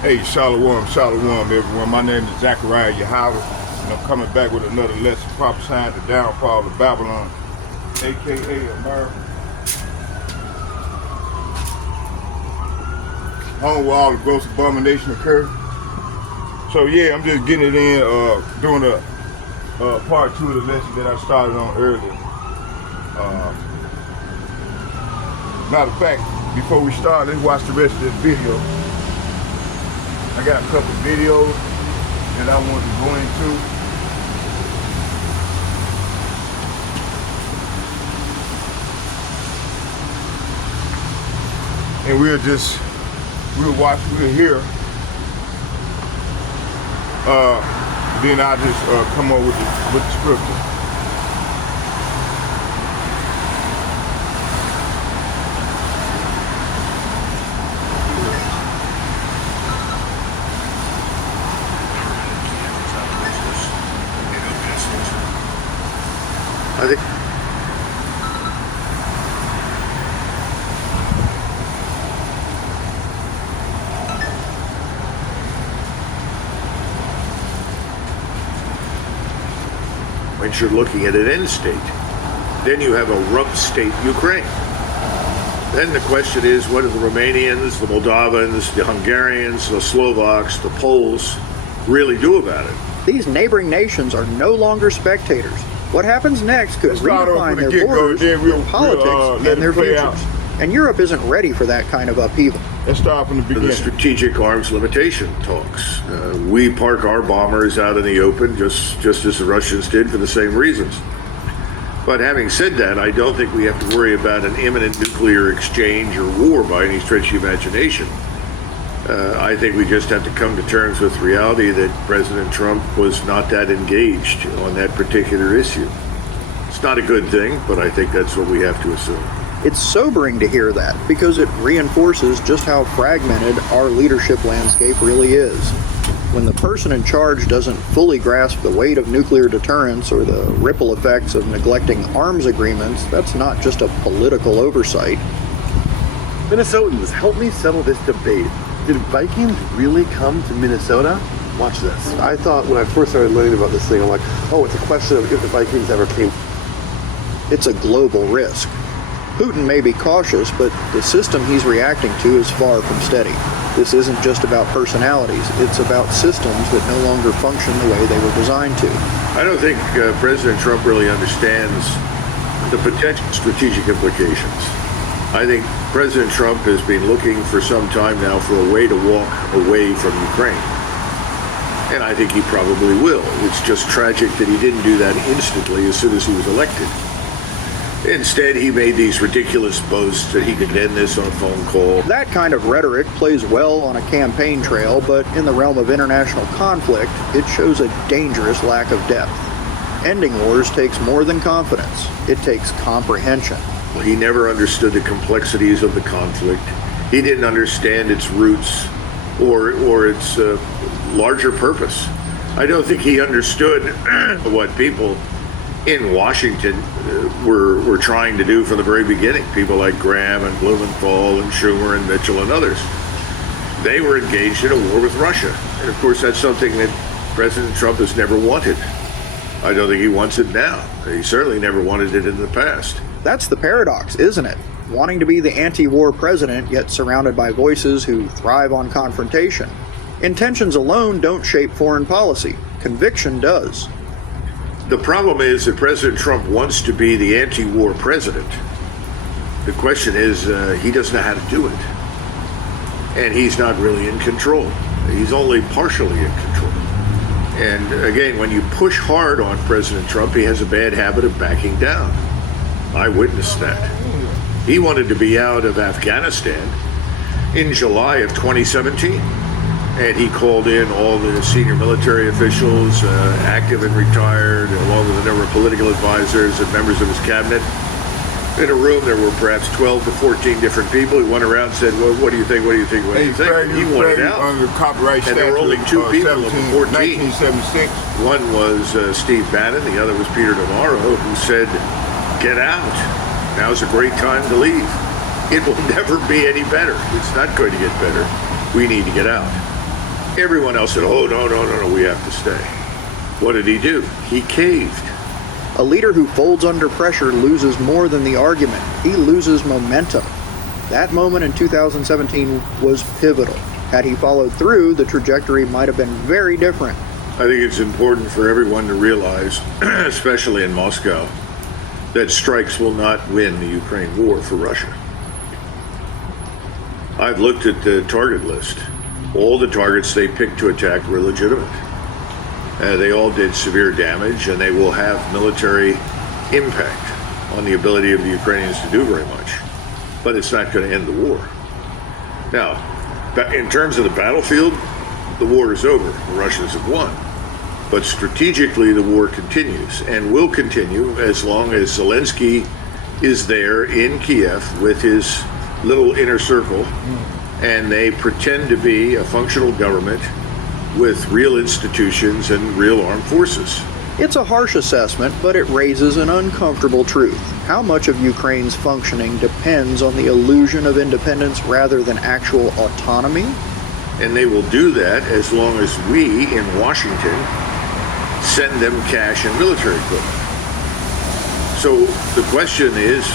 Hey, Shalom, everyone. My name is Zachariah Hab1, and I'm coming back with another lesson prophesying the downfall of Babylon, aka America. Home where all the gross abomination occur. So yeah, I'm just getting it in, doing a part 2 of the lesson that I started on earlier. Matter of fact, before we start, let's watch the rest of this video. I got a couple videos that I want to go into. And we'll hear. Then I'll just come up with the scripture. I think when you're looking at an end state, then you have a rump state Ukraine. Then the question is, what do the Romanians, the Moldovans, the Hungarians, the Slovaks, the Poles really do about it? These neighboring nations are no longer spectators. What happens next could redefine their borders, their politics, and their futures. And Europe isn't ready for that kind of upheaval. Let's start from the beginning. The strategic arms limitation talks. We park our bombers out in the open, just as the Russians did, for the same reasons. But having said that, I don't think we have to worry about an imminent nuclear exchange or war by any stretch of the imagination. I think we just have to come to terms with reality that President Trump was not that engaged on that particular issue. It's not a good thing, but I think that's what we have to assume. It's sobering to hear that because it reinforces just how fragmented our leadership landscape really is. When the person in charge doesn't fully grasp the weight of nuclear deterrence or the ripple effects of neglecting arms agreements, that's not just a political oversight. Minnesotans, help me settle this debate. Did Vikings really come to Minnesota? Watch this. I thought when I first started learning about this thing, I'm like, oh, it's a question of if the Vikings ever came. It's a global risk. Putin may be cautious, but the system he's reacting to is far from steady. This isn't just about personalities, it's about systems that no longer function the way they were designed to. I don't think President Trump really understands the potential strategic implications. I think President Trump has been looking for some time now for a way to walk away from Ukraine. And I think he probably will. It's just tragic that he didn't do that instantly as soon as he was elected. Instead, he made these ridiculous boasts that he could end this on a phone call. That kind of rhetoric plays well on a campaign trail, but in the realm of international conflict, it shows a dangerous lack of depth. Ending wars takes more than confidence. It takes comprehension. He never understood the complexities of the conflict. He didn't understand its roots or its larger purpose. I don't think he understood what people in Washington were trying to do from the very beginning. People like Graham and Blumenthal and Schumer and Mitchell and others. They were engaged in a war with Russia. And of course, that's something that President Trump has never wanted. I don't think he wants it now. He certainly never wanted it in the past. That's the paradox, isn't it? Wanting to be the anti-war president, yet surrounded by voices who thrive on confrontation. Intentions alone don't shape foreign policy. Conviction does. The problem is that President Trump wants to be the anti-war president. The question is, he doesn't know how to do it. And he's not really in control. He's only partially in control. And again, when you push hard on President Trump, he has a bad habit of backing down. I witnessed that. He wanted to be out of Afghanistan in July of 2017. And he called in all the senior military officials, active and retired, along with a number of political advisors and members of his cabinet. In a room, there were perhaps 12 to 14 different people. He went around and said, well, what do you think, what do you think, what do you think? He wanted out. Under copyright and there were only two people of the 14. 1976. One was Steve Bannon, the other was Peter Navarro, who said, get out. Now's a great time to leave. It will never be any better. It's not going to get better. We need to get out. Everyone else said, oh, no, we have to stay. What did he do? He caved. A leader who folds under pressure loses more than the argument. He loses momentum. That moment in 2017 was pivotal. Had he followed through, the trajectory might have been very different. I think it's important for everyone to realize, especially in Moscow, that strikes will not win the Ukraine war for Russia. I've looked at the target list. All the targets they picked to attack were legitimate. They all did severe damage, and they will have military impact on the ability of the Ukrainians to do very much. But it's not going to end the war. Now, in terms of the battlefield, the war is over. The Russians have won. But strategically, the war continues and will continue as long as Zelensky is there in Kiev with his little inner circle, and they pretend to be a functional government with real institutions and real armed forces. It's a harsh assessment, but it raises an uncomfortable truth. How much of Ukraine's functioning depends on the illusion of independence rather than actual autonomy? And they will do that as long as we in Washington send them cash and military equipment. So the question is,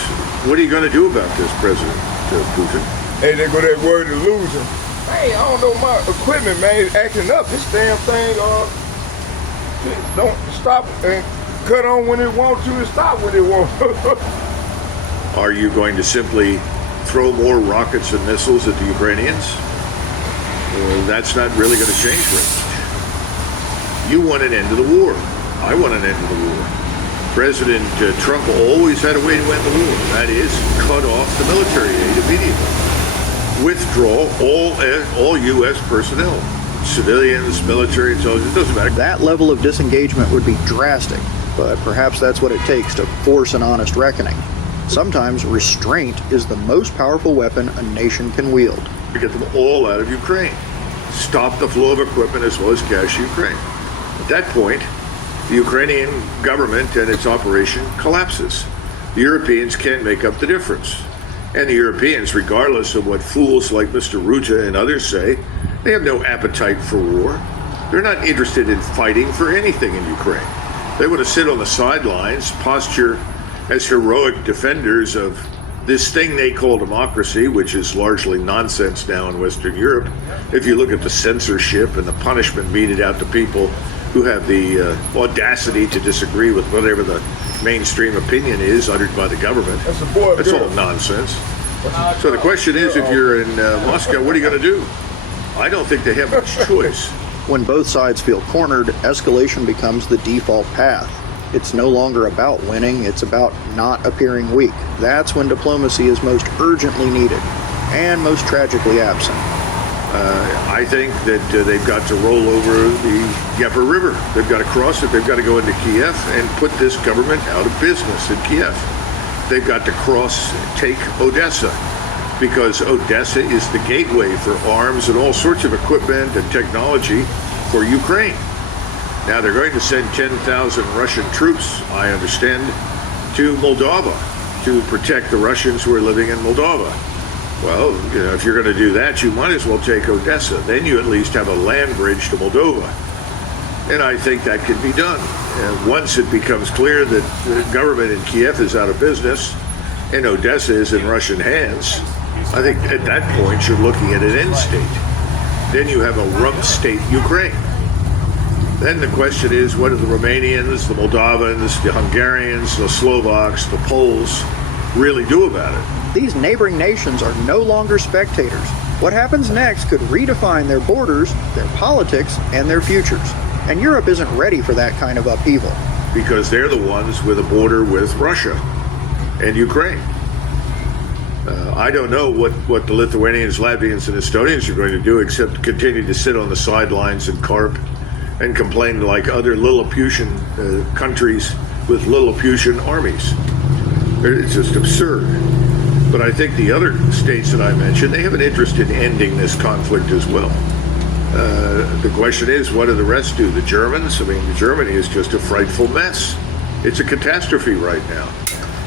what are you going to do about this, President Putin? Hey, they go that word illusion. Hey, I don't know, my equipment, man, is acting up. This damn thing, don't stop and cut on when it wants to and stop when it wants to. Are you going to simply throw more rockets and missiles at the Ukrainians? Well, that's not really going to change very much. You want an end to the war. I want an end to the war. President Trump always had a way to end the war. That is, cut off the military aid immediately. Withdraw all U.S. personnel, civilians, military, intelligence, it doesn't matter. That level of disengagement would be drastic, but perhaps that's what it takes to force an honest reckoning. Sometimes restraint is the most powerful weapon a nation can wield. To get them all out of Ukraine. Stop the flow of equipment as well as cash to Ukraine. At that point, the Ukrainian government and its operation collapses. The Europeans can't make up the difference. And the Europeans, regardless of what fools like Mr. Ruja and others say, they have no appetite for war. They're not interested in fighting for anything in Ukraine. They want to sit on the sidelines, posture as heroic defenders of this thing they call democracy, which is largely nonsense now in Western Europe. If you look at the censorship and the punishment meted out to people who have the audacity to disagree with whatever the mainstream opinion is uttered by the government, that's all nonsense. So the question is, if you're in Moscow, what are you going to do? I don't think they have much choice. When both sides feel cornered, escalation becomes the default path. It's no longer about winning, it's about not appearing weak. That's when diplomacy is most urgently needed and most tragically absent. I think that they've got to roll over the Dnieper River. They've got to cross it. They've got to go into Kiev and put this government out of business in Kiev. They've got to take Odessa, because Odessa is the gateway for arms and all sorts of equipment and technology for Ukraine. Now, they're going to send 10,000 Russian troops, I understand, to Moldova to protect the Russians who are living in Moldova. Well, if you're going to do that, you might as well take Odessa. Then you at least have a land bridge to Moldova. And I think that can be done. And once it becomes clear that the government in Kiev is out of business and Odessa is in Russian hands, I think at that point you're looking at an end state. Then you have a rump state Ukraine. Then the question is, what do the Romanians, the Moldovans, the Hungarians, the Slovaks, the Poles really do about it? These neighboring nations are no longer spectators. What happens next could redefine their borders, their politics, and their futures. And Europe isn't ready for that kind of upheaval. Because they're the ones with a border with Russia and Ukraine. I don't know what the Lithuanians, Latvians, and Estonians are going to do except continue to sit on the sidelines and carp and complain like other Lilliputian countries with Lilliputian armies. It's just absurd. But I think the other states that I mentioned, they have an interest in ending this conflict as well. The question is, what do the rest do? The Germans? I mean, Germany is just a frightful mess. It's a catastrophe right now.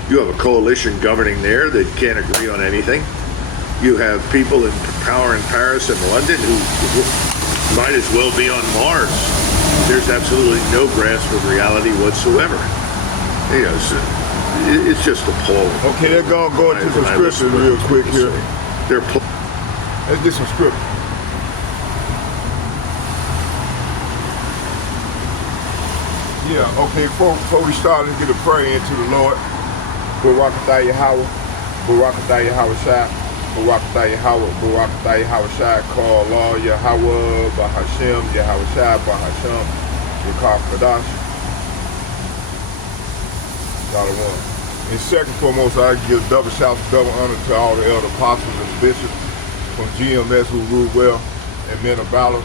You have a coalition governing there that can't agree on anything. You have people in power in Paris and London who might as well be on Mars. There's absolutely no grasp of reality whatsoever. You know, it's just appalling. Okay, they're gonna go into some scriptures real quick here. Let's get some scripture. Yeah, okay, before we start, let's get a prayer into the Lord. Barakatah Yahweh, Barakatah Yahweh Shai, Barakatah Yahweh, Barakatah Yahweh Shai, call Allah Yahweh, Bahashem, Yahweh Shai, Bahashem, Yakar Kadash. Shalom. And second foremost, I give double shouts, double honor to all the elder apostles and bishops from GMS who rule well and men of valor.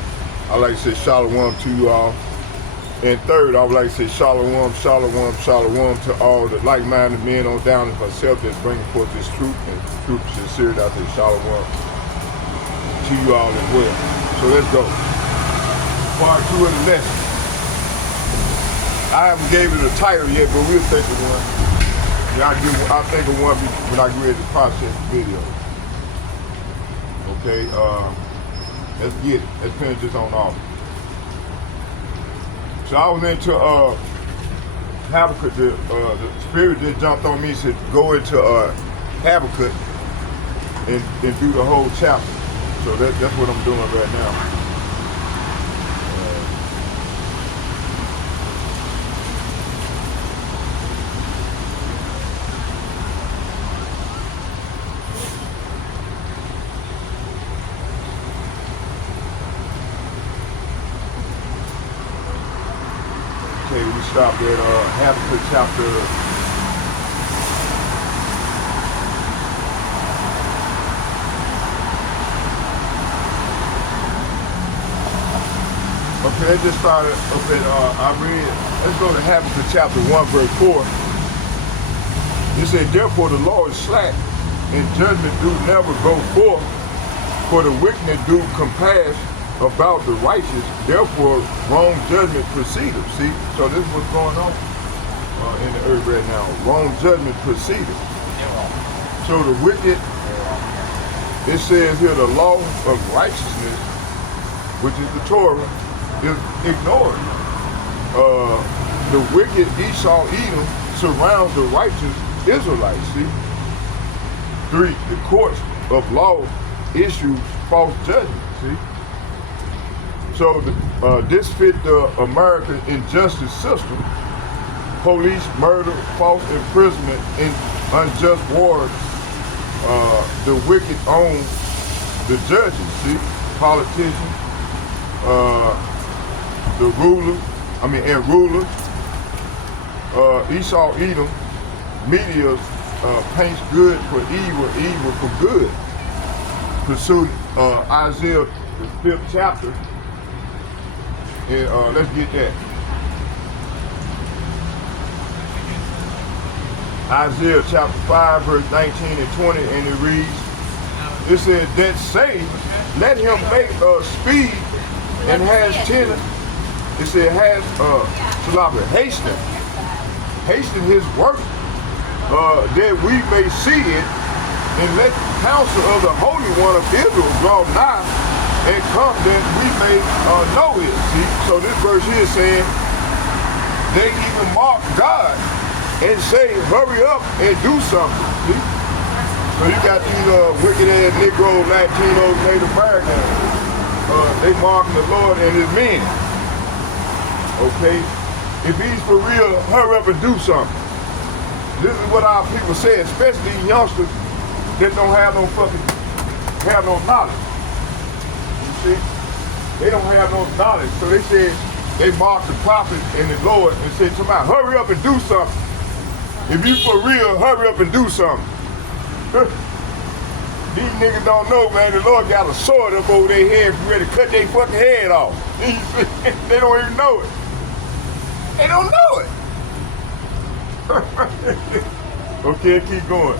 I like to say shalom to you all. And third, I would like to say shalom, shalom, shalom to all the like-minded men on down as myself that's bringing forth this truth and truth sincerity. I say shalom to you all as well. So let's go. Part 2 of the lesson. I haven't gave it a title yet, but we'll think of one. Yeah, I'll think of one when I get ready to process the video. Okay, let's get it. Let's finish this on off. So I was into Hab1. The spirit that jumped on me said go into Hab1 and do the whole chapter. So that's what I'm doing right now. Okay, we stopped at Hab1 chapter. Okay, let's just start up at, let's go to Hab1 chapter 1, verse 4. It said, therefore the Lord is slack, and judgment do never go forth, for the wicked do compass about the righteous, therefore wrong judgment proceedeth. See, so this is what's going on in the earth right now. Wrong judgment proceedeth. So the wicked, it says here, the law of righteousness, which is the Torah, is ignored. The wicked Esau Edom surrounds the righteous Israelites. See, 3, the courts of law issues false judgment. See. So this fit the American injustice system. Police murder, false imprisonment, and unjust wars. The wicked own the judges, see? Politicians, the rulers, and rulers. Esau Edom, media paints good for evil, evil for good. Pursue Isaiah, the 5th chapter. And let's get that. Isaiah chapter 5, verse 19 and 20, and it reads, it says, that say, let him make speed and has tenor. It said, hasten his work, that we may see it, and let the counsel of the Holy One of Israel draw nigh, and come that we may know it. See, so this verse here is saying they even mock God and say, hurry up and do something. See? So you got these wicked ass Negro, Latinos, Native Americans. They mocking the Lord and his men. Okay? If he's for real, hurry up and do something. This is what our people say, especially these youngsters that don't have no knowledge. See? They don't have no knowledge. So they said, they mocked the prophet and the Lord and said, somebody, hurry up and do something. If you for real, hurry up and do something. These niggas don't know, man, the Lord got a sword up over their head ready to cut their fucking head off. They don't even know it. They don't know it. Okay, keep going.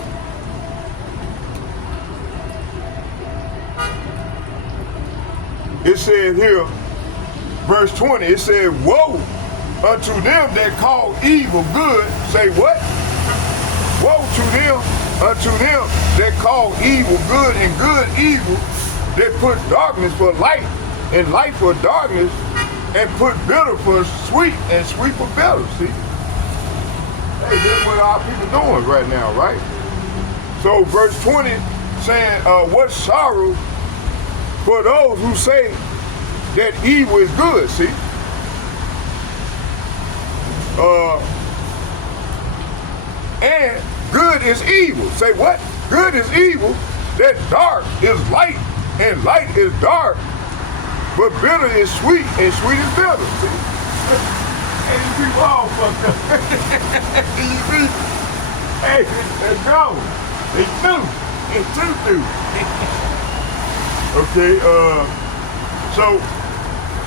It says here, verse 20, it said, woe unto them that call evil good. Say what? Woe to them, unto them that call evil good and good evil, that put darkness for light and light for darkness, and put bitter for sweet and sweet for bitter. See? Hey, this is what our people doing right now, right? So verse 20 saying, what sorrow for those who say that evil is good, see? And good is evil. Say what? Good is evil, that dark is light, and light is dark, but bitter is sweet, and sweet is bitter. See? Hey, these people all fucked up. You see? Hey, they're gone. They do. They do. Okay,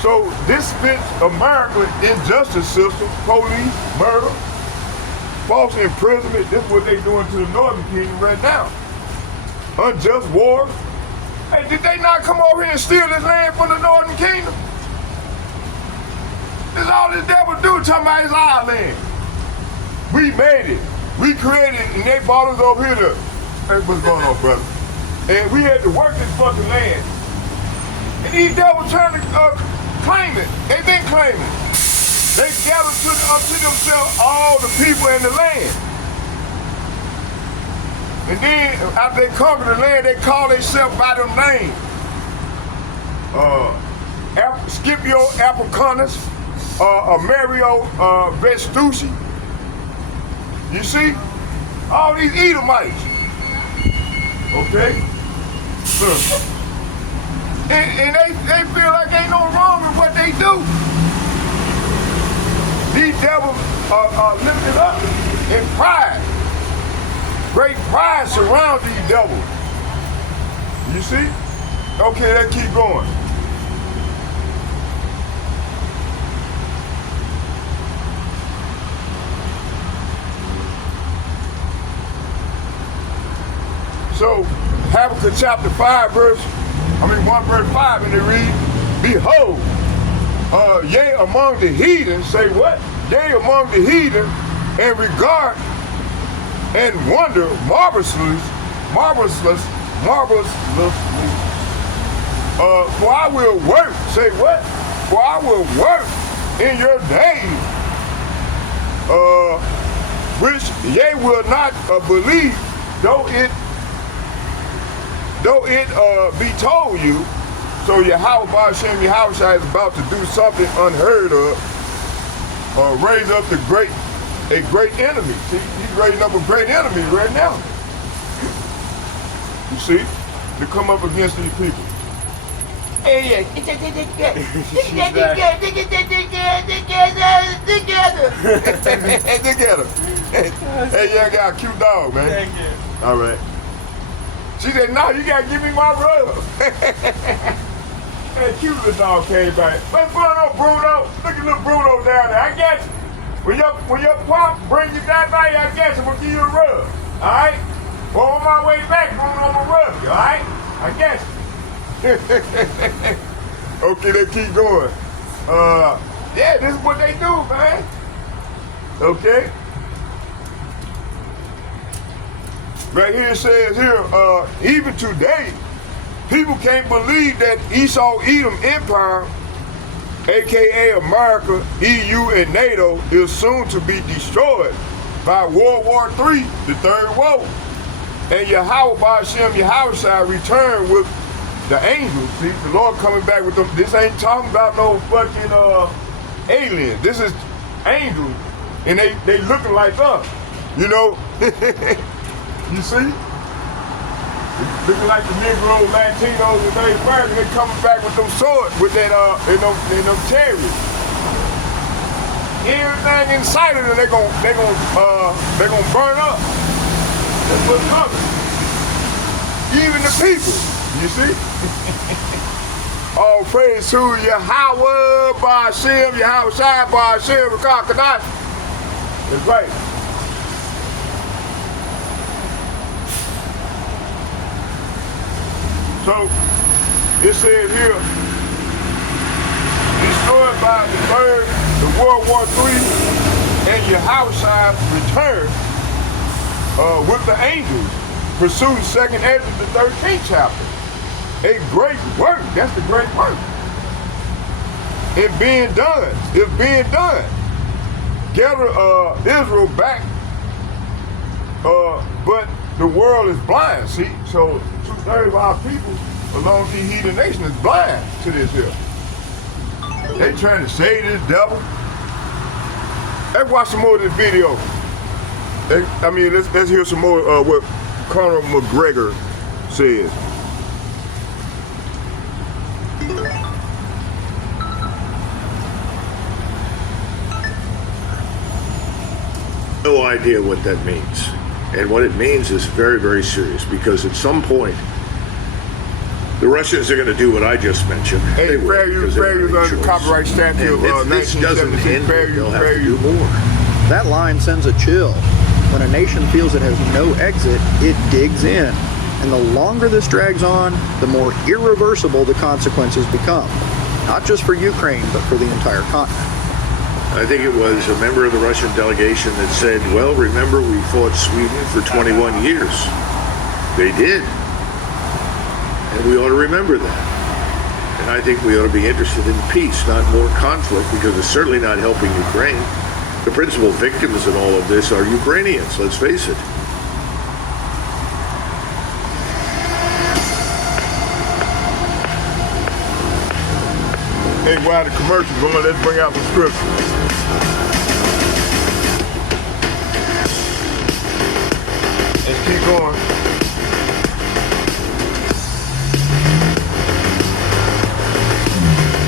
so this fits America's injustice system, police, murder, false imprisonment. This is what they doing to the Northern Kingdom right now. Unjust war. Hey, did they not come over here and steal this land from the Northern Kingdom? This is all this devil do, talking about his our land. We made it. We created it, and they brought us over here to, hey, what's going on, brother? And we had to work this fucking land. And these devils trying to claim it. They've been claiming it. They gathered unto themselves all the people in the land. And then, after they conquered the land, they call themselves by them names. Scipio Africanus, Mario Vestucci. You see? All these Edomites. Okay? And they feel like ain't no wrong with what they do. These devils are lifted up in pride. Great pride surrounds these devils. You see? Okay, let's keep going. So, Habakkuk chapter 5, 1 verse 5, and they read, behold, yea, among the heathen, say what? Yea, among the heathen, and regard and wonder marvelously. For I will work, say what? For I will work in your days, which ye will not believe, though it be told you. So Yahweh is about to do something unheard of, raise up a great enemy. See, he's raising up a great enemy right now. You see, to come up against these people. Hey, together. Hey, y'all got a cute dog, man. Thank you. All right. She said, no, you gotta give me my rub. That cute little dog came back. What's going on, Bruno? Look at little Bruno down there. I got you. When your pop bring you that by you, I got you. I'm gonna give you a rub. All right? Well, on my way back, Bruno, I'm gonna rub you. All right? I got you. Okay, let's keep going. Yeah, this is what they do, man. Okay? Right here it says here, even today, people can't believe that Esau-Edom Empire, aka America, EU, and NATO, is soon to be destroyed by World War III, the third woe. And Yahweh Yahushua return with the angels. See, the Lord coming back with them. This ain't talking about no fucking aliens. This is angels, and they looking like us, you know. You see? Looking like the Negro, Latinos, and Native Americans, they coming back with them swords, with that, in them chariots. Everything inside of them, they gonna burn up. That's what's coming. Even the people, you see? All praise to Yahweh, Ba'ashem, Yahweh Shai, Ba'ashem, Rakakadash. That's right. So, it says here, destroyed by the World War III and Yahushua's return with the angels, pursued 2nd Ezra, the 13th chapter. A great work, that's the great work. It's being done. It's being done. Gather Israel back, but the world is blind, see? So 2/3 of our people along the heathen nation is blind to this here. They trying to say this devil. Let's watch some more of this video. Let's hear some more what Conor McGregor says. No idea what that means. And what it means is very, very serious, because at some point, the Russians are going to do what I just mentioned. Hey, fair use under copyright statute of this doesn't 1976. end, Fair they'll use, have fair to do use. more. That line sends a chill. When a nation feels it has no exit, it digs in. And the longer this drags on, the more irreversible the consequences become. Not just for Ukraine, but for the entire continent. I think it was a member of the Russian delegation that said, well, remember, we fought Sweden for 21 years. They did. And we ought to remember that. And I think we ought to be interested in peace, not more conflict, because it's certainly not helping Ukraine. The principal victims in all of this are Ukrainians, let's face it. Hey, while the commercial's going, let's bring out the scripture. Let's keep going.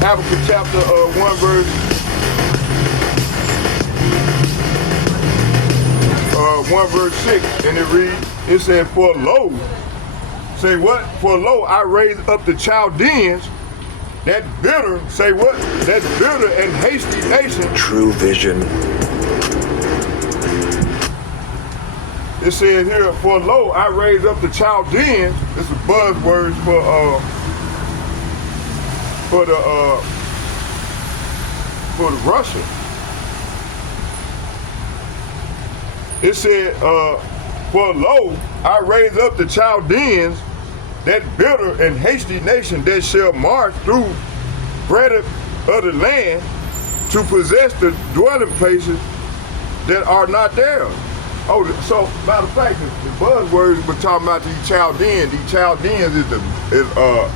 Habakkuk chapter 1 verse 1 verse 6, and it reads, it said, for lo, say what? For lo, I raise up the Chaldeans, that bitter, say what? That bitter and hasty nation. True vision. It says here, for lo, I raise up the Chaldeans. This is buzzwords for the Russia. It said, for lo, I raise up the Chaldeans, that bitter and hasty nation that shall march through breadth of the land to possess the dwelling places that are not theirs. Oh, so matter of fact, the buzzwords we're talking about these Chaldeans. These Chaldeans is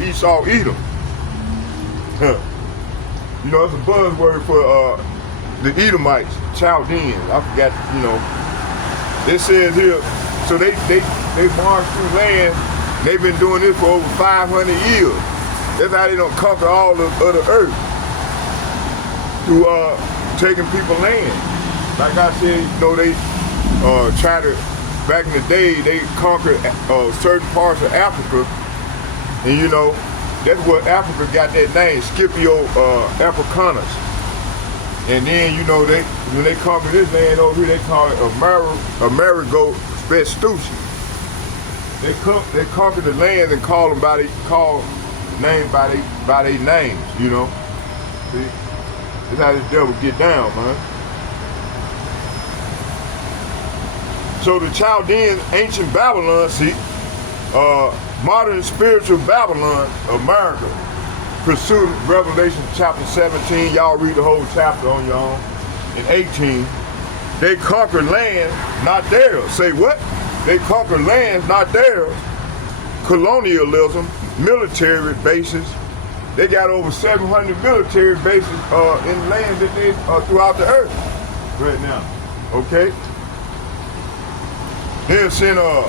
Esau Edom. You know, it's a buzzword for the Edomites, Chaldeans. I forgot, you know. It says here, so they march through land. They've been doing this for over 500 years. That's how they don't conquer all of the earth, through taking people land. Like I said, you know, they tried to, back in the day, they conquered certain parts of Africa, and you know, that's where Africa got that name, Scipio Africanus. And then, you know, when they conquered this land over here, they call it Amerigo Vespucci. They conquered the land and call names by their names, you know. See? That's how this devil get down, man. So the Chaldeans, ancient Babylon, see, modern spiritual Babylon, America, pursued Revelation chapter 17, y'all read the whole chapter on your own, and 18, they conquered land, not theirs. Say what? They conquered lands, not theirs. Colonialism, military bases. They got over 700 military bases in land that they throughout the earth right now. Okay? They'll send a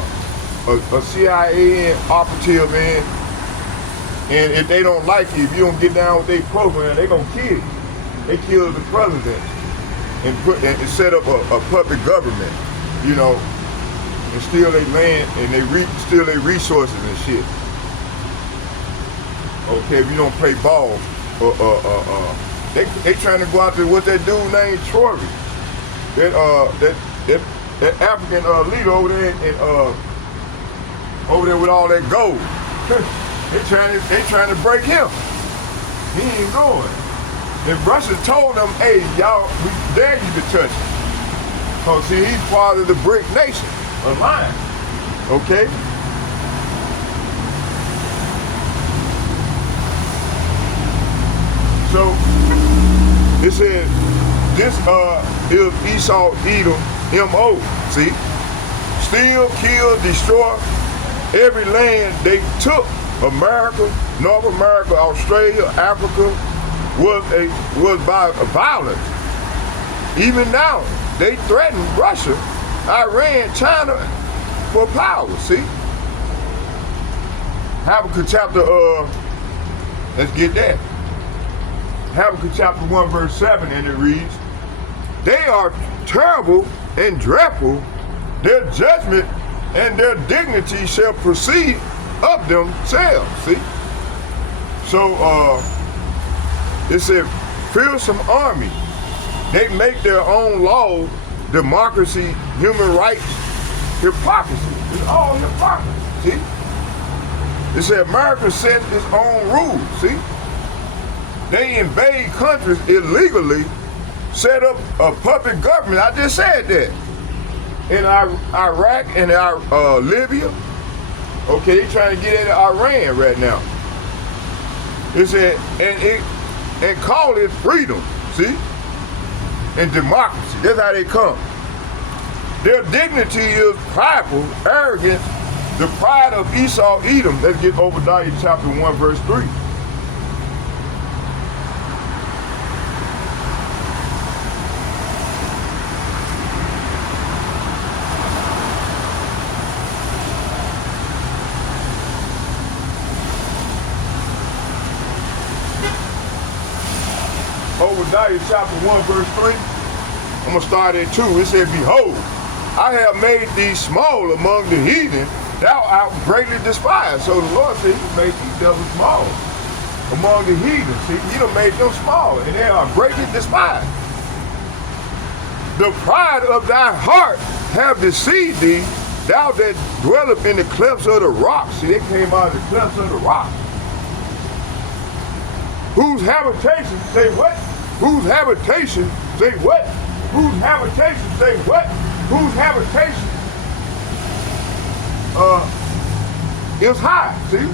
CIA operative in, and if they don't like you, if you don't get down with their program, they gonna kill you. They killed the president and set up a puppet government, you know, and steal their land and steal their resources and shit. Okay, if you don't play ball, they trying to go out there with that dude named Troy, that African leader over there, and over there with all that gold. they trying to break him. He ain't going. And Russia told them, hey, y'all, we dare you to touch him. Cause see, he's part of the BRIC nation alliance. Okay? So said, this is Esau Edom M.O. See? Steal, kill, destroy every land they took. America, North America, Australia, Africa was by violence. Even now, they threaten Russia, Iran, China for power, see? Habakkuk chapter, let's get that. Habakkuk chapter 1 verse 7, and it reads, they are terrible and dreadful, their judgment and their dignity shall proceed of themselves, see? So, it said, fearsome army. They make their own laws, democracy, human rights, hypocrisy. It's all hypocrisy, see? It said America sets its own rules, see? They invade countries illegally, set up a puppet government. I just said that. In Iraq and Libya. Okay, they trying to get at Iran right now. It said, and call it freedom, see? And democracy. That's how they come. Their dignity is prideful, arrogance, the pride of Esau Edom. Let's get Obadiah chapter 1 verse 3. Obadiah chapter 1 verse 3. I'm going to start at 2. It said, behold, I have made thee small among the heathen, thou art greatly despised. So the Lord said he made these devils small among the heathen. See, he done made them small, and they are greatly despised. The pride of thy heart have deceived thee, thou that dwelleth in the clefts of the rocks. See, they came out of the clefts of the rocks. Whose habitation, say what? Whose habitation, say what? Whose habitation, say what? Whose habitation is high, see?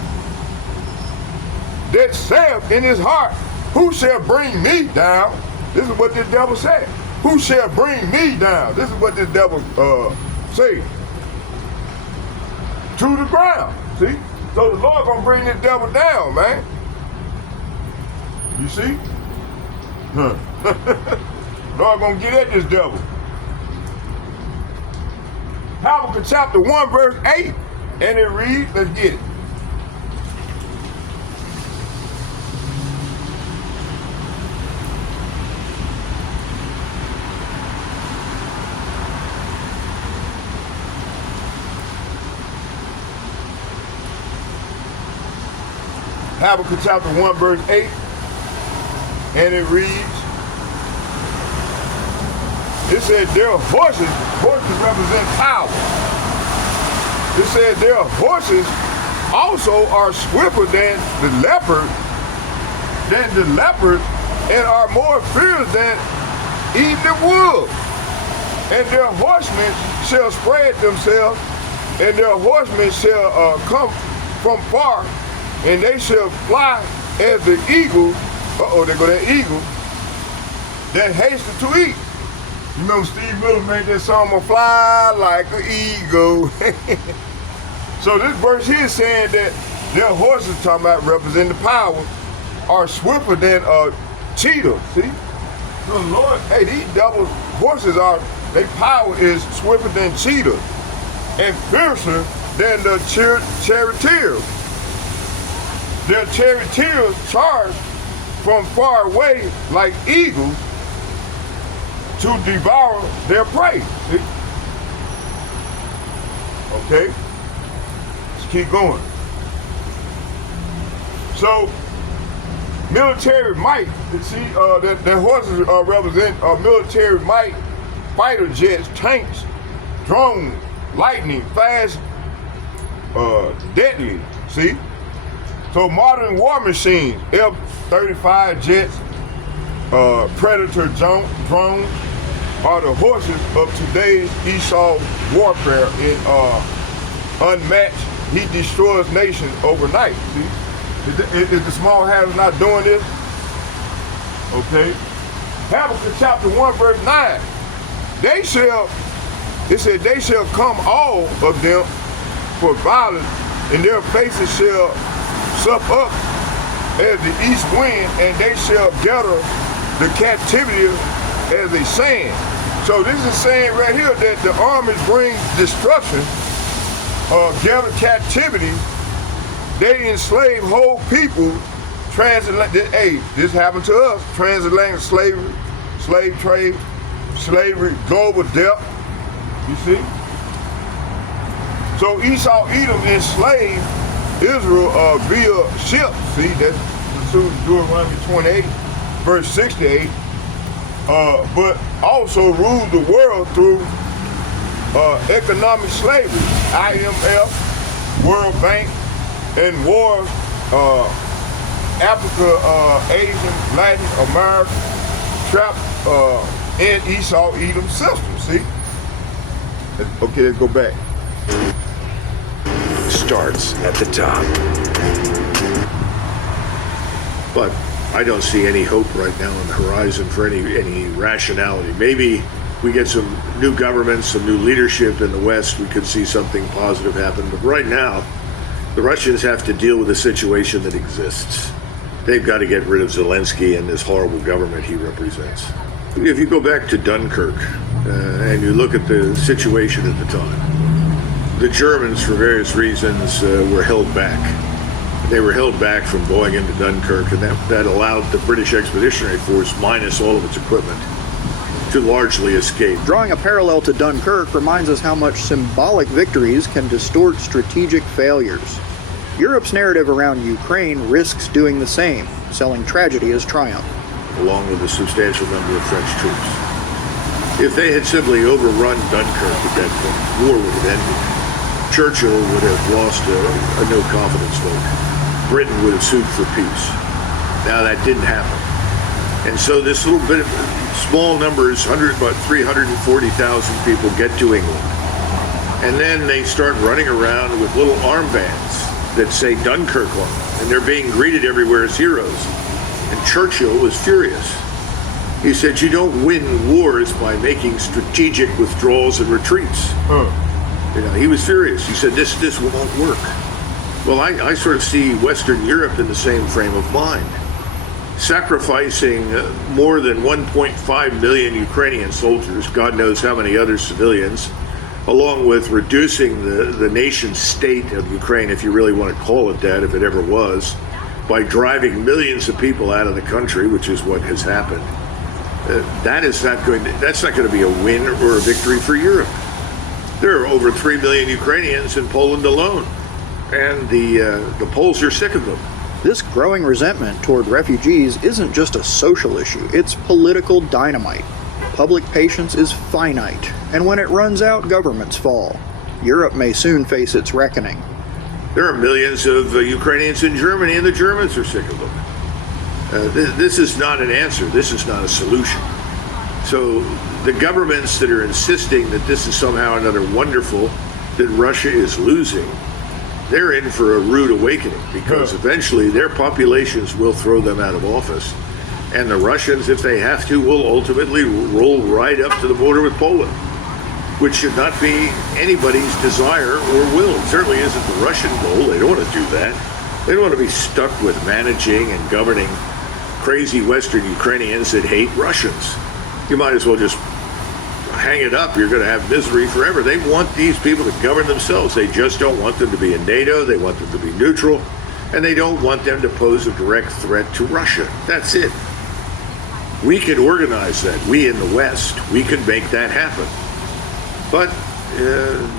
That saith in his heart, who shall bring me down? This is what the devil said. Who shall bring me down? This is what the devil say. To the ground, see? So the Lord gonna bring this devil down, man. You see? Huh. Lord gonna get at this devil. Habakkuk chapter 1 verse 8, and it reads, let's get it. Habakkuk chapter 1 verse 8, and it reads, it said their horses represent power. It said their horses also are swifter than the leopards, and are more fierce than evening wolves. And their horsemen shall spread themselves, and their horsemen shall come from far, and they shall fly as the eagle. There go that eagle that hasted to eat. You know, Steve Miller made that song, "I'ma fly like an eagle." So this verse here is saying that their horses, talking about represent the power, are swifter than a cheetah. See, the Lord, hey, these devil horses are, their power is swifter than cheetahs and fiercer than the charioteers. Their charioteers charge from far away like eagles to devour their prey. See? Okay, let's keep going. So, military might, you see, the horses represent military might, fighter jets, tanks, drones, lightning, fast, deadly, see? So modern war machines, F-35 jets, Predator drones, are the horses of today's Esau warfare in unmatched. He destroys nations overnight. See, is the small haters not doing this? Okay. Habakkuk chapter 1 verse 9. It said, they shall come all of them for violence, and their faces shall sup up as the east wind, and they shall gather the captivity as a sand. So this is saying right here that the armies bring destruction, gather captivity, they enslave whole people. Hey, this happened to us. Transatlantic slavery, slave trade, slavery, global debt. You see? So Esau, Edom enslaved Israel via ships. See, that's Deuteronomy 28, verse 68. But also ruled the world through economic slavery, IMF, World Bank, and wars, Africa, Asian, Latin America, trapped in Esau, Edom system. See? Okay, let's go back. Starts at the top. But I don't see any hope right now on the horizon for any rationality. Maybe we get some new governments, some new leadership in the West, we could see something positive happen. But right now, the Russians have to deal with the situation that exists. They've got to get rid of Zelensky and this horrible government he represents. If you go back to Dunkirk and you look at the situation at the time, the Germans, for various reasons, were held back. They were held back from going into Dunkirk, and that allowed the British Expeditionary Force, minus all of its equipment, to largely escape. Drawing a parallel to Dunkirk reminds us how much symbolic victories can distort strategic failures. Europe's narrative around Ukraine risks doing the same, selling tragedy as triumph. Along with a substantial number of French troops. If they had simply overrun Dunkirk at that point, war would have ended. Churchill would have lost a no-confidence vote. Britain would have sued for peace. Now that didn't happen. And so this little bit of small numbers, about 340,000 people get to England. And then they start running around with little armbands that say Dunkirk on them. And they're being greeted everywhere as heroes. And Churchill was furious. He said, you don't win wars by making strategic withdrawals and retreats. You know, he was furious. He said, this won't work. Well, I sort of see Western Europe in the same frame of mind. Sacrificing more than 1.5 million Ukrainian soldiers, God knows how many other civilians, along with reducing the nation state of Ukraine, if you really want to call it that, if it ever was, by driving millions of people out of the country, which is what has happened. That's not going to be a win or a victory for Europe. There are over 3 million Ukrainians in Poland alone, and the Poles are sick of them. This growing resentment toward refugees isn't just a social issue, it's political dynamite. Public patience is finite, and when it runs out, governments fall. Europe may soon face its reckoning. There are millions of Ukrainians in Germany, and the Germans are sick of them. This is not an answer. This is not a solution. So the governments that are insisting that this is somehow or another wonderful, that Russia is losing, they're in for a rude awakening, because eventually their populations will throw them out of office. And the Russians, if they have to, will ultimately roll right up to the border with Poland, which should not be anybody's desire or will. It certainly isn't the Russian goal. They don't want to do that. They don't want to be stuck with managing and governing crazy Western Ukrainians that hate Russians. You might as well just hang it up. You're going to have misery forever. They want these people to govern themselves. They just don't want them to be in NATO. They want them to be neutral. And they don't want them to pose a direct threat to Russia. That's it. We could organize that. We in the West, we could make that happen. But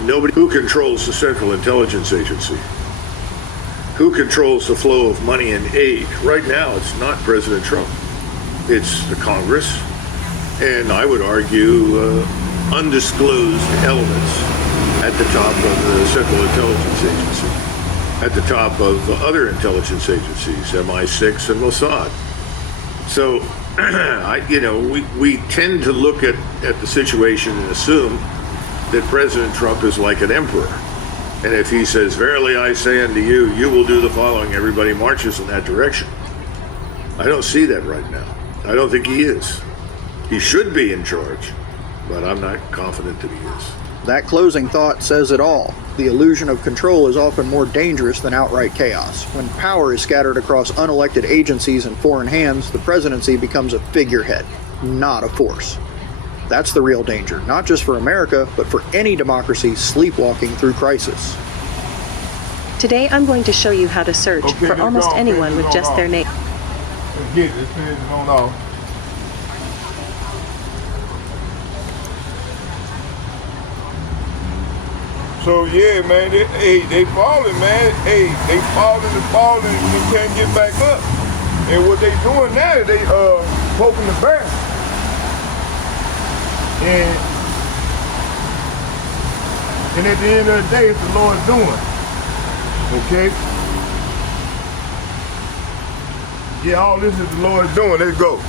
nobody. Who controls the Central Intelligence Agency? Who controls the flow of money and aid? Right now, it's not President Trump. It's the Congress, and I would argue undisclosed elements at the top of the Central Intelligence Agency, at the top of other intelligence agencies, MI6 and Mossad. So, we tend to look at the situation and assume that President Trump is like an emperor. And if he says, verily I say unto you, you will do the following, everybody marches in that direction. I don't see that right now. I don't think he is. He should be in charge, but I'm not confident that he is. That closing thought says it all. The illusion of control is often more dangerous than outright chaos. When power is scattered across unelected agencies and foreign hands, the presidency becomes a figurehead, not a force. That's the real danger, not just for America, but for any democracy sleepwalking through crisis. Today I'm going to show you how to search for almost anyone with just their name. Get it, it's on off. So yeah, man, they falling, man. Hey, they falling and they can't get back up. And what they doing now is they poking the bear. And at the end of the day, it's the Lord's doing. Okay? Yeah, all this is the Lord's doing. Let's go.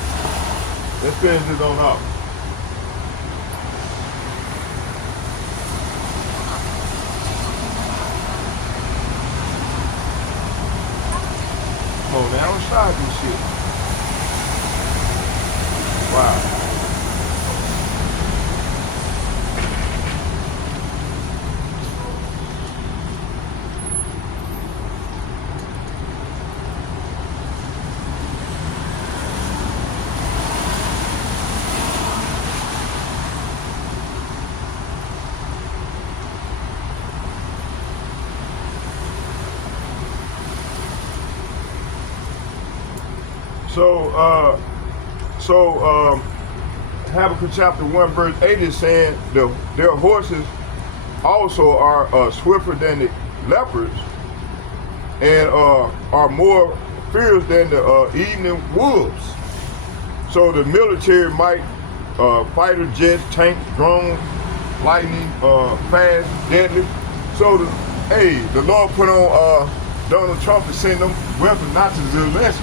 Let's finish this on off. Come on, man, I don't start this shit. Wow. Habakkuk chapter 1 verse 8 is saying their horses also are swifter than the leopards and are more fierce than the evening wolves. So the military might, fighter jets, tanks, drones, lightning, fast, deadly. So the Lord put on Donald Trump to send them weapons, not to Zelensky.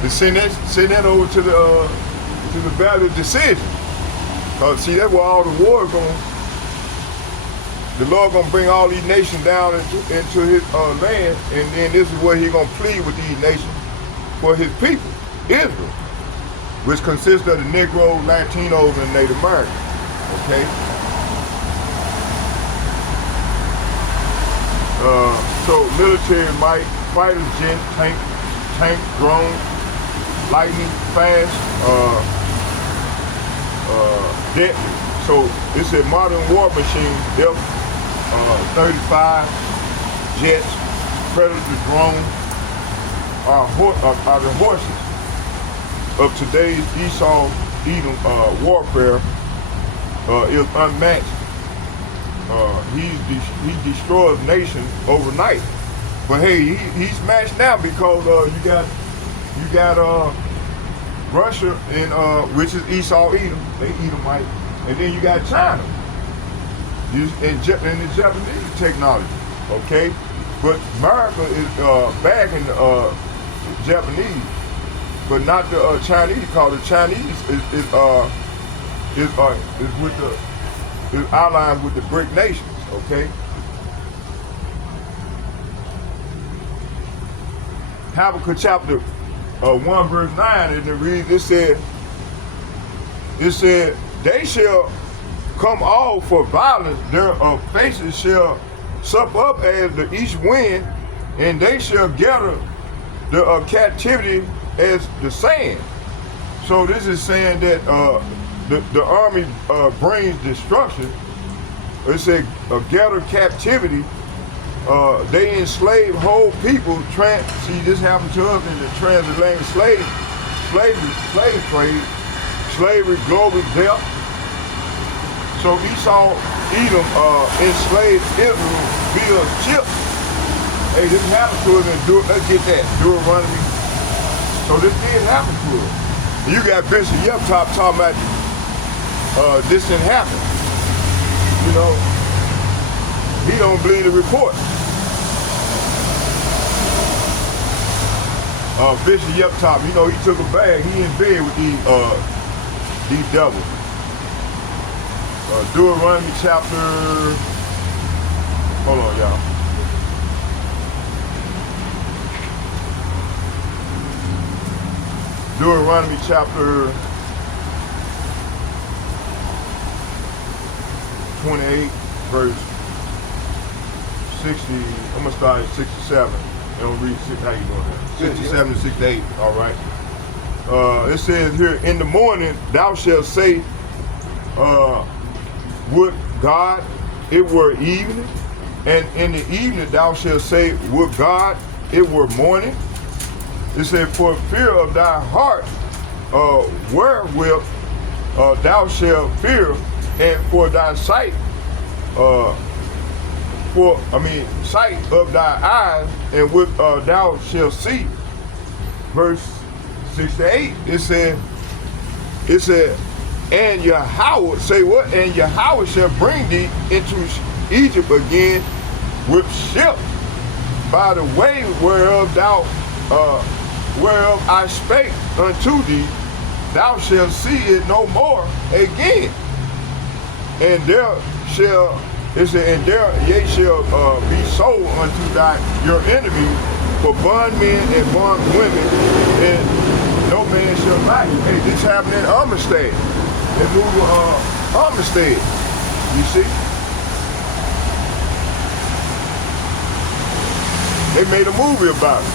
To send that over to the valley of decision. See, that's where all the war is going. The Lord gonna bring all these nations down into his land, and then this is where he gonna plead with these nations for his people, Israel, which consists of the Negroes, Latinos, and Native Americans. Okay. So military might, fighter jet, tank, drone, lightning, fast, deadly. So it's a modern war machine. F-35 jets, Predator drones are the horses of today's Esau-Edom warfare. Is unmatched. He destroys nations overnight. But hey, he's matched now because you got Russia and which is Esau-Edom, they Edomite, and then you got China and the Japanese technology. Okay, but America is backing the Japanese, but not the Chinese. Because the Chinese is allied with the BRIC nations. Okay. Habakkuk chapter 1 verse 9, and it reads, it said, they shall come all for violence, their faces shall sup up as the east wind, and they shall gather the captivity as the sand. So this is saying that the army brings destruction. It said gather captivity. They enslave whole people. See, this happened to us in the transatlantic slave trade, slavery, global death. So Esau, Edom, enslaved Israel via ships. Hey, this happened to us, and let's get that, Deuteronomy. So this did happen to us. And you got Bishop Yeptop talking about this didn't happen. You know, he don't believe the report. Bishop Yeptop, you know, he took a bag. He in bed with these devils. Deuteronomy chapter. Hold on, y'all. Deuteronomy chapter 28, verse 60. I'm gonna start at 67. And I'm read 6. How you doing that? 67 to 68. All right. It says here, in the morning thou shalt say, would God it were evening, and in the evening thou shalt say, would God it were morning. It said, for fear of thy heart, wherewith thou shalt fear, and for thy sight, sight of thy eyes, and what thou shalt see. Verse 68. It said, and Yahweh, say what? And Yahweh shall bring thee into Egypt again with ships, by the way whereof I spake unto thee, thou shalt see it no more again. And there shall, it said, and there ye shall be sold unto your enemy for bondmen and bondwomen, and no man shall buy you. Hey, this happened in Armistead. They moved Armistead, you see? They made a movie about it.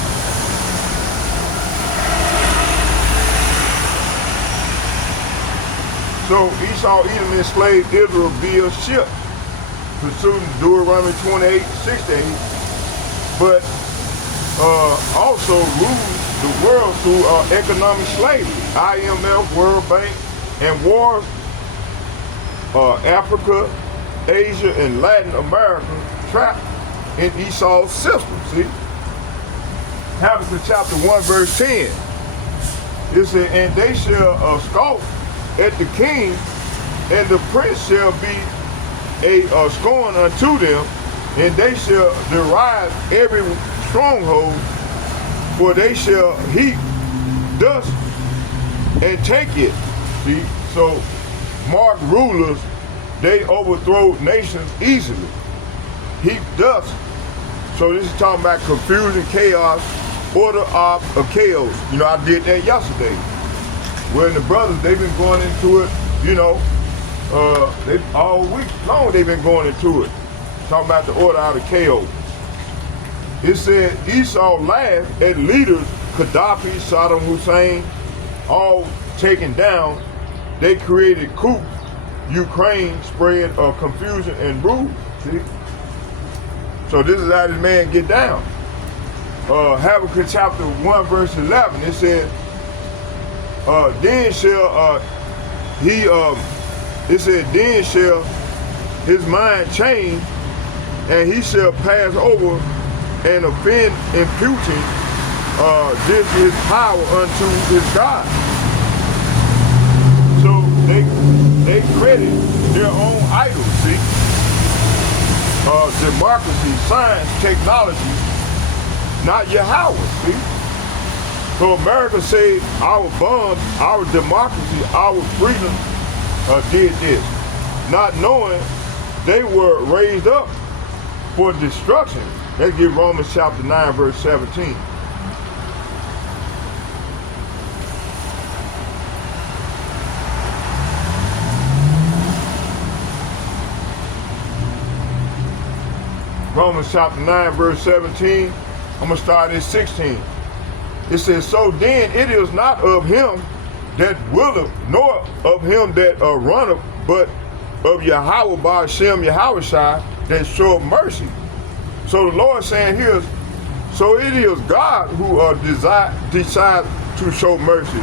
So Esau, Edom enslaved Israel via ship, pursuing Deuteronomy 28:16, but also ruled the world through economic slavery, IMF, World Bank, and wars Africa, Asia, and Latin America trapped in Esau's system. See? Habakkuk chapter 1, verse 10. It said, and they shall scoff at the king, and the prince shall be a scorn unto them, and they shall deride every stronghold, for they shall heap dust and take it. See, so mark rulers, they overthrow nations easily. Heap dust. So this is talking about confusion, chaos, order of chaos. You know, I did that yesterday. Well, the brothers, they've been going into it, you know, they all week long they've been going into it. Talking about the order out of chaos. It said Esau laughed at leaders, Gaddafi, Saddam Hussein, all taken down. They created coup. Ukraine spread confusion and rule. See? So this is how this man get down. Habakkuk chapter 1 verse 11, it said, then shall then shall his mind change, and he shall pass over and offend, imputing this his power unto his God. So they credit their own idols, see? Democracy, science, technology, not Yahweh, see? So America said our bombs, our democracy, our freedom did this, not knowing they were raised up for destruction. Let's get Romans chapter 9, verse 17. Romans chapter 9, verse 17. I'm going to start at 16. It says, so then it is not of him that willeth, nor of him that runneth, but of Yahweh by Hashem Yahushua that showeth mercy. So the Lord saying here, so it is God who decides to show mercy.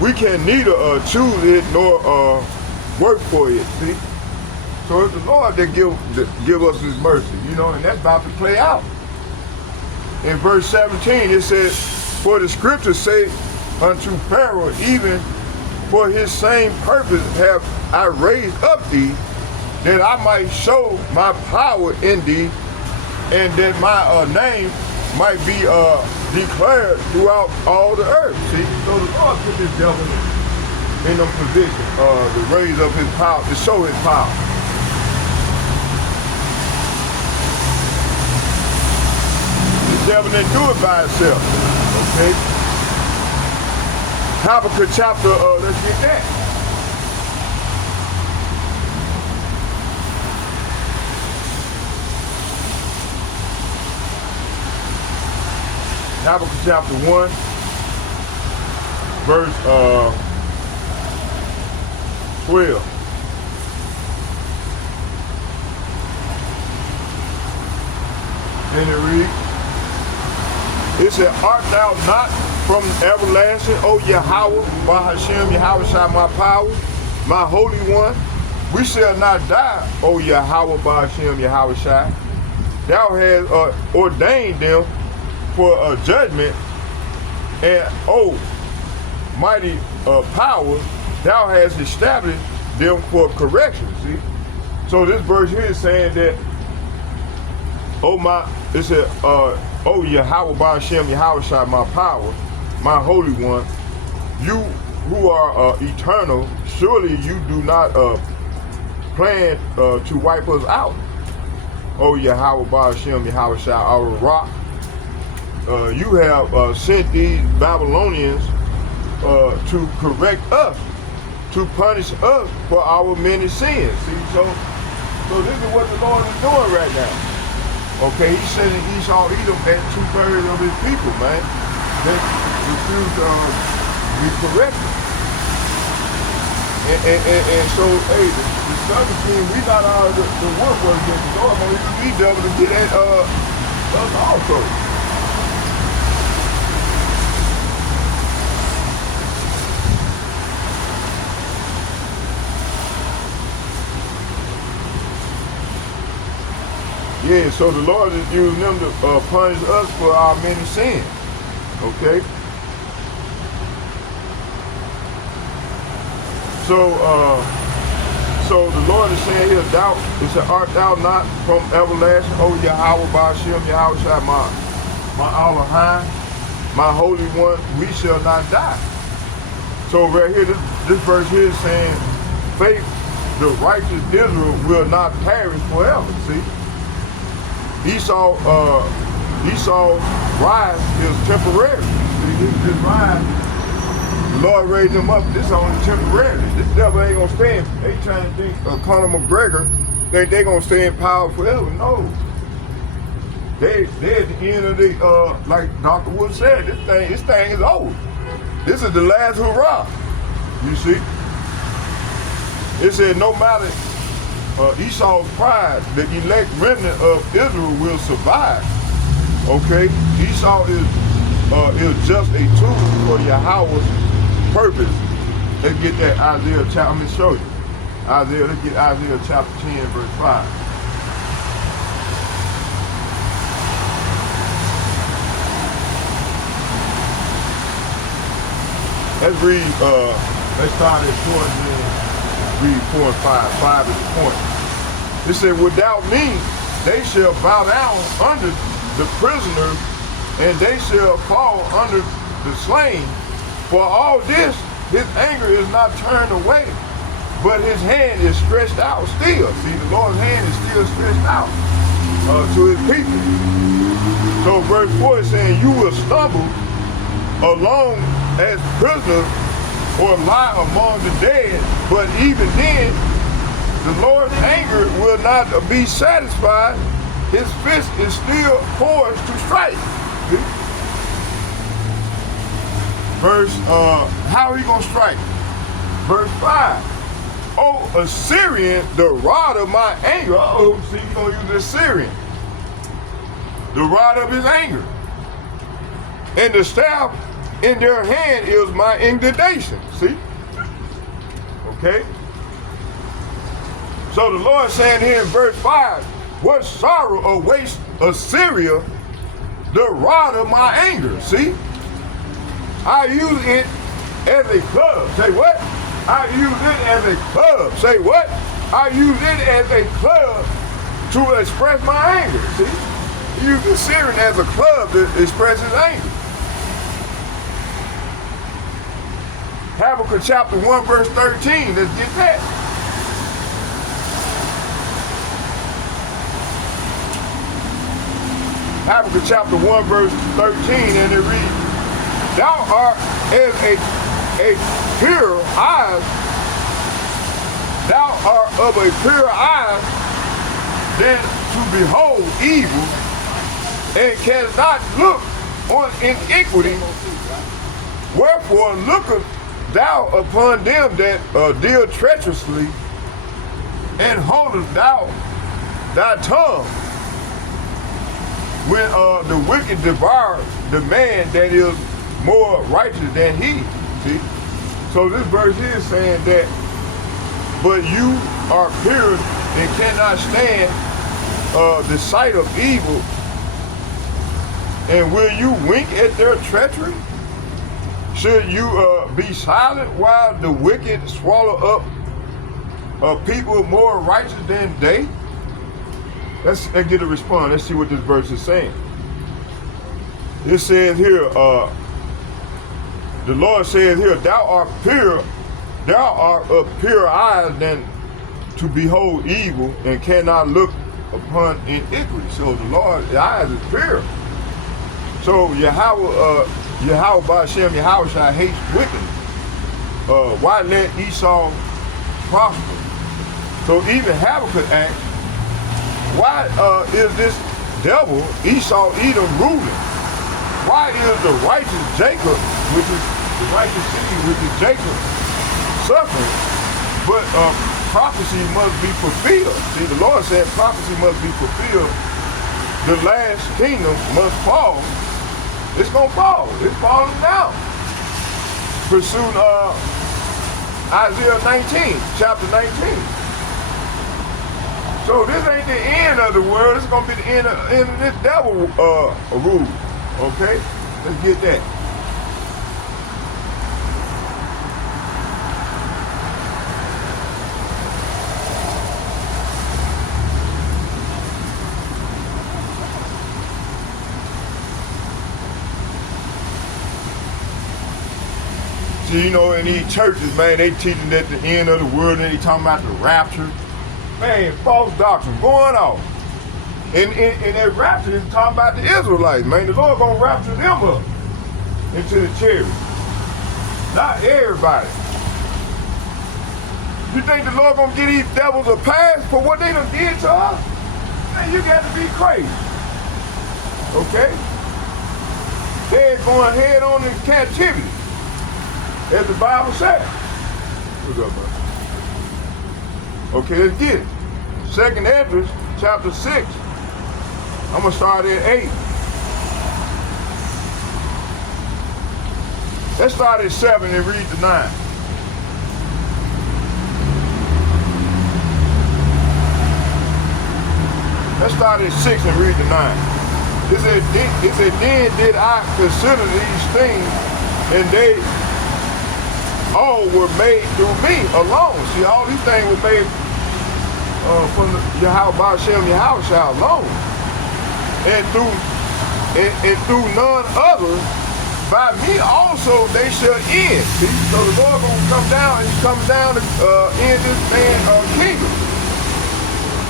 We can neither choose it nor work for it, see? So it's the Lord that give us his mercy, you know, and that's about to play out. In verse 17, it says, for the scriptures say unto Pharaoh, even for his same purpose have I raised up thee, that I might show my power in thee, and that my name might be declared throughout all the earth. See, so the Lord put this devil in a position to raise up his power, to show his power. The devil didn't do it by itself. Okay. Habakkuk chapter, let's get that. Habakkuk chapter 1, verse 12. Then it reads, it said, art thou not from everlasting, O Yahweh, by Hashem, Yahweh Shai, my power, my Holy One? We shall not die, O Yahweh, by Hashem, Yahweh Shai. Thou hast ordained them for a judgment, and O mighty power, thou hast established them for correction. See? So this verse here is saying that, it said, O Yahweh, by Hashem, Yahweh Shai, my power, my Holy One, you who are eternal, surely you do not plan to wipe us out. O Yahweh, by Hashem, Yahweh Shai, our rock. You have sent these Babylonians to correct us, to punish us for our many sins. See, so this is what the Lord is doing right now. Okay, he's sending Esau, Edom at 2/3 of his people, man, that refuse to be corrected. And so, hey, the southern team, we got all the work against the Lord, man. We double to get at us also. Yeah, so the Lord is using them to punish us for our many sins. Okay? So the Lord is saying here, it said, art thou not from everlasting, O Yahweh, by Hashem, Yahweh Shai, my Elohim, my Holy One, we shall not die. So right here, this verse here is saying, faith, the righteous Israel will not perish forever, see? Esau's rise is temporary. This rise, the Lord raised him up. This is only temporary. This devil ain't gonna stay in. They trying to think Conor McGregor, think they gonna stay in power forever. No. They at the end of the like Dr. Wood said, this thing is over. This is the last hurrah. You see? It said no matter Esau's pride, the elect remnant of Israel will survive. Okay, Esau is just a tool for Yahweh's purpose. Let's get that Isaiah chapter. I'm gonna show you. Let's get Isaiah chapter 10, verse 5. Let's read. Let's start at 4 and then read 4 and 5. 5 is the point. It said, without me, they shall bow down under the prisoners, and they shall fall under the slain. For all this, his anger is not turned away, but his hand is stretched out still. See, the Lord's hand is still stretched out to his people. So verse 4 is saying, you will stumble along as prisoners or lie among the dead, but even then, the Lord's anger will not be satisfied. His fist is still poised to strike. See? Verse, how are he gonna strike? Verse 5. Oh, Assyrian, the rod of my anger. Uh-oh, see, he's gonna use the Assyrian. The rod of his anger. And the staff in their hand is my indignation. See? Okay? So the Lord saying here in verse 5, what sorrow awaits Assyria, the rod of my anger. See? I use it as a club. Say what? I use it as a club. Say what? I use it as a club to express my anger. See? He used Assyrian as a club to express his anger. Habakkuk chapter 1 verse 13, let's get that. Habakkuk chapter 1 verse 13, and it reads, thou art as a pure eye, thou art of a pure eye than to behold evil, and cannot look on iniquity. Wherefore looketh thou upon them that deal treacherously, and holdeth thou thy tongue when the wicked devour the man that is more righteous than he. See? So this verse here is saying that, but you are pure and cannot stand the sight of evil, and will you wink at their treachery? Should you be silent while the wicked swallow up people more righteous than they? Let's get a response. Let's see what this verse is saying. It says here, the Lord says here, thou art of purer eyes than to behold evil, and cannot look upon iniquity. So the Lord's eyes is pure. So Yahweh Ba'Shem Yahushua hates wickedness. Why let Esau prosper? So even Habakkuk asks, why is this devil Esau Edom ruling? Why is the righteous Jacob, which is the righteous city, which is Jacob, suffering? But prophecy must be fulfilled. See, the Lord said prophecy must be fulfilled. The last kingdom must fall. It's gonna fall. It's falling now. Pursuing Isaiah 19, chapter 19. So this ain't the end of the world. It's gonna be the end of this devil rule. Okay? Let's get that. See, you know, in these churches, man, they teaching at the end of the world, and they talking about the rapture. Man, false doctrine going on. And that rapture is talking about the Israelites, man. The Lord gonna rapture them up into the chariot. Not everybody. You think the Lord gonna give these devils a pass for what they done did to us? Man, you got to be crazy. Okay? They're going head on in captivity, as the Bible says. What's up, man? Okay, let's get it. 2nd Esdras, chapter 6. I'm going to start at 8. Let's start at 7 and read to 9. Let's start at 6 and read to 9. It said, then did I consider these things, and they all were made through me alone. See, all these things were made from Yahweh Ba'Shem Yahushua alone. And through none other, by me also they shall end. See? So the Lord gonna come down, and he comes down to end this man's kingdom.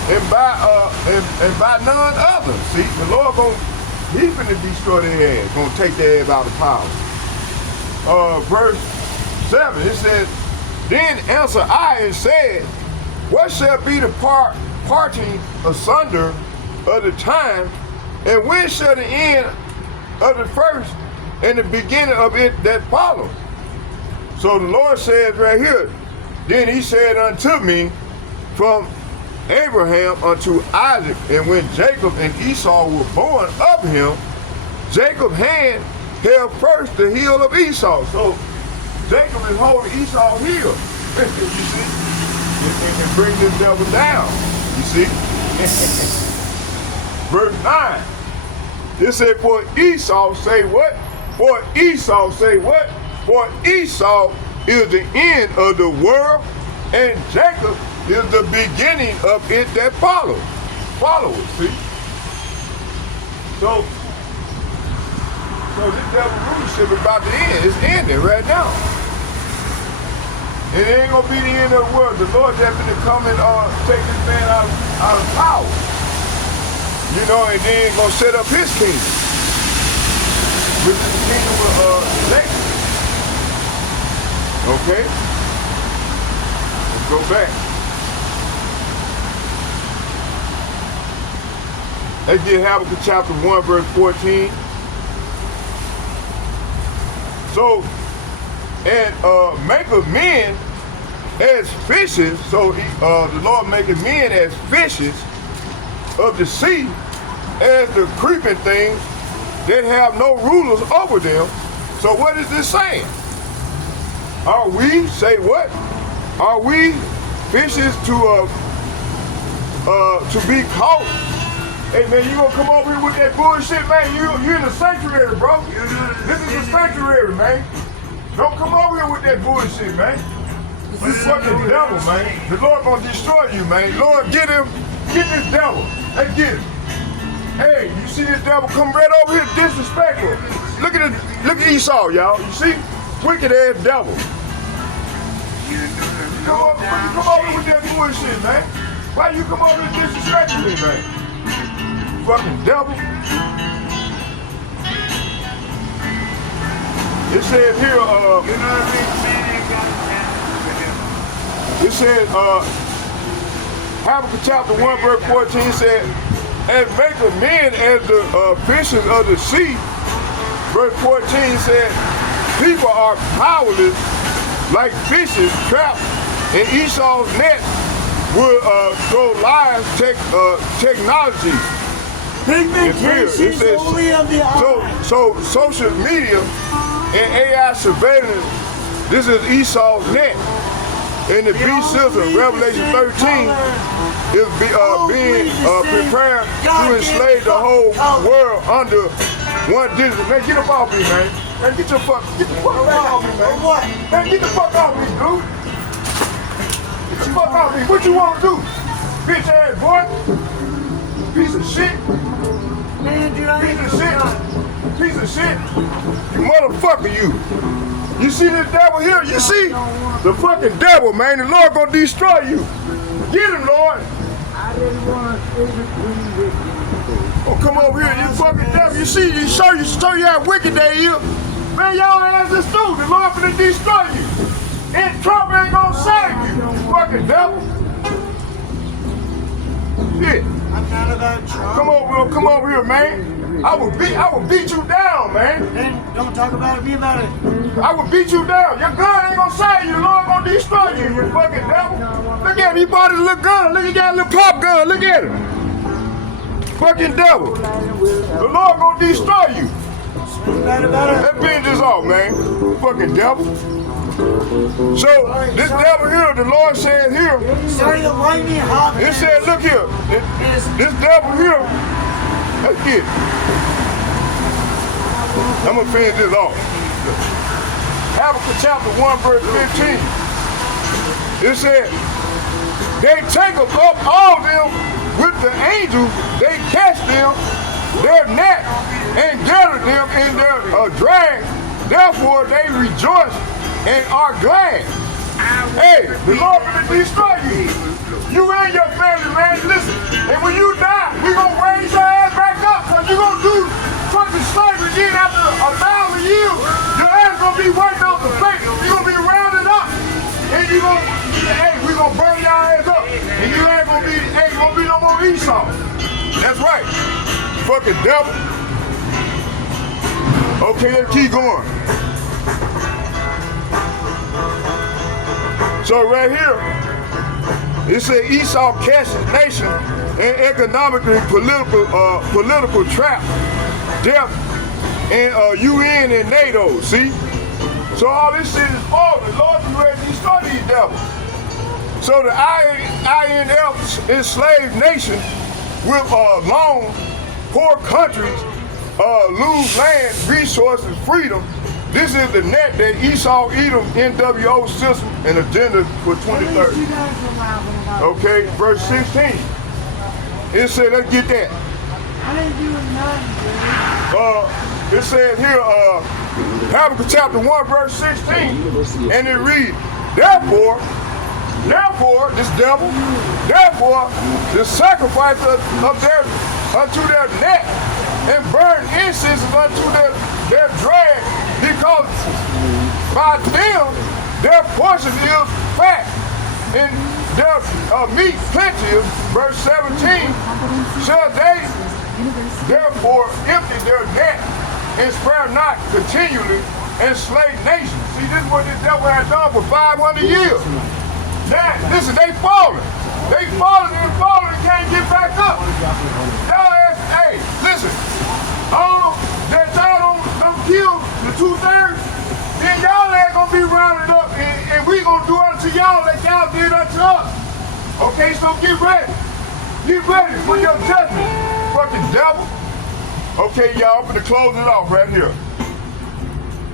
And by none other. See, the Lord he's finna destroy their ass, gonna take their ass out of power. Verse 7, it says, then answered I and said, what shall be the parting asunder of the time, and when shall the end of the first and the beginning of it that follows? So the Lord says right here, then he said unto me, from Abraham unto Isaac, and when Jacob and Esau were born of him, Jacob's hand held first the heel of Esau. So Jacob is holding Esau's heel. You see? And bring this devil down. You see? Verse 9. It said, for Esau say what? For Esau say what? For Esau is the end of the world, and Jacob is the beginning of it that follows. Follow it, see? So this devil rulership is about to end. It's ending right now. It ain't gonna be the end of the world. The Lord just gonna come and take this man out of power. You know, and then gonna set up his kingdom. Which is the kingdom of Jacob. Okay? Let's go back. Let's get Habakkuk chapter 1, verse 14. So, and maketh men as fishes. So the Lord maketh men as fishes of the sea, as the creeping things that have no rulers over them. So what is this saying? Are we, say what? Are we fishes to be caught? Hey man, you gonna come over here with that bullshit, man? You in the sanctuary, bro. This is the sanctuary, man. Don't come over here with that bullshit, man. You fucking devil, man. The Lord gonna destroy you, man. Lord, get him. Get this devil. Hey, get him. Hey, you see this devil come right over here disrespectful. Look at Esau, y'all. You see? Wicked ass devil. Come over with that bullshit, man. Why you come over here disrespecting me, man? Fucking devil. It says here, it says, Habakkuk chapter 1 verse 14 said, and make of men as the fishes of the sea. Verse 14 said, people are powerless like fishes trapped in Esau's net with throw live technology. Pigmentation is only of the eye. So social media and AI surveillance, this is Esau's net. And the beast system, Revelation 13, is being prepared to enslave the whole world under one digital. Man, get up off me, man. Man, get the fuck off me, man. Man, get the fuck off me, dude. Get the fuck off me. What you want to do? Bitch ass boy. Piece of shit. Man, dude, Piece of shit. You motherfucker, you. You see this devil here? You see? The fucking devil, man. The Lord gonna destroy you. Get him, Lord. I didn't want to with you. Oh, come over here, you fucking devil. You see, you show you how wicked they is. Man, y'all asses too. The Lord gonna destroy you. And Trump ain't gonna save you, you fucking devil. Shit. I'm not about Trump. Come over here, man. I will beat you down, man. And don't talk about it, be about it. I will beat you down. Your gun ain't gonna save you. The Lord gonna destroy you, you fucking devil. Look at him. He bought his little gun. Look, he got a little pop gun. Look at him. Fucking devil. The Lord gonna destroy you. That vengeance off, man. Fucking devil. So, this devil here, the Lord said here. Sorry to light me hot. It said, look here. This devil here. Let's get it. I'm gonna finish this off. Habakkuk chapter 1 verse 15. It said, they take up all them with the angels, they catch them, their net, and gather them in their drag. Therefore they rejoice and are glad. Hey, the Lord will destroy you. You and your family, man. Listen, and when you die, we gonna raise your ass back up, because you gonna do fucking slavery again after 1,000 years. Your ass gonna be wiped off the face. You gonna be rounded up. And you gonna, hey, we gonna burn your ass up. And you ain't gonna be no more Esau. That's right. Fucking devil. Okay, let's keep going. So right here, it said Esau cast his nation in economically political trap, death, and UN and NATO, see? So all this shit is over. The Lord is ready to destroy these devils. So the INF enslaved nation with long, poor countries lose land, resources, freedom. This is the net that Esau, Edom, NWO system and agenda for 2030. Okay, verse 16. It said, let's get that. I didn't do nothing, It said here, Habakkuk chapter 1, verse 16, and it reads, therefore, this devil, therefore, the sacrifice unto their neck, and burn incense unto their drag, because by them their portion is fat, and their meat plenteous. Verse 17, shall they therefore empty their net and spare not continually enslaved nation. See, this is what this devil has done for 500 years. Now, listen, they falling. They falling and falling and can't get back up. Y'all ask, hey, listen, that y'all don't kill the 2/3, then y'all ain't gonna be rounded up and we gonna do unto y'all like y'all did unto us. Okay, so get ready. Get ready for your judgment, fucking devil. Okay, y'all, I'm gonna close it off right here.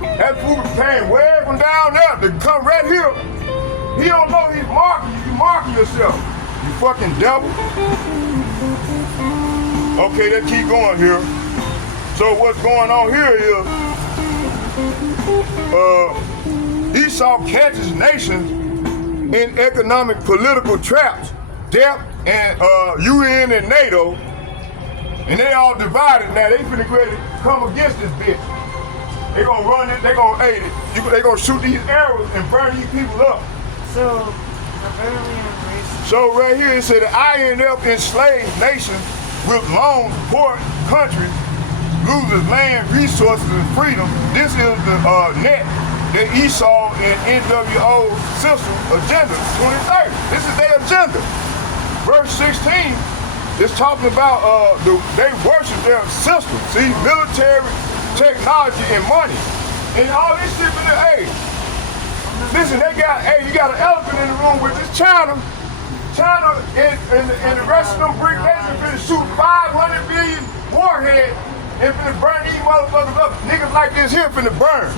That fool came way from down there to come right here. He don't know he's marking you. You marking yourself. You fucking devil. Okay, let's keep going here. So what's going on here is Esau catches nations in economic political traps. Death and UN and NATO, and they all divided now. They finna get ready to come against this bitch. They gonna run it, they gonna aid it. They gonna shoot these arrows and burn these people up. So, apparently I'm racist. So right here it said the INF enslaved nation with long poor countries loses land, resources, and freedom. This is the net that Esau and NWO system agenda 2030. This is their agenda. Verse 16 is talking about they worship their system. See, military, technology, and money. And all this shit in the age. Listen, you got an elephant in the room with this China. China and the rest of them brick nations finna shoot 500 billion warheads and finna burn these motherfuckers up. Niggas like this here finna burn.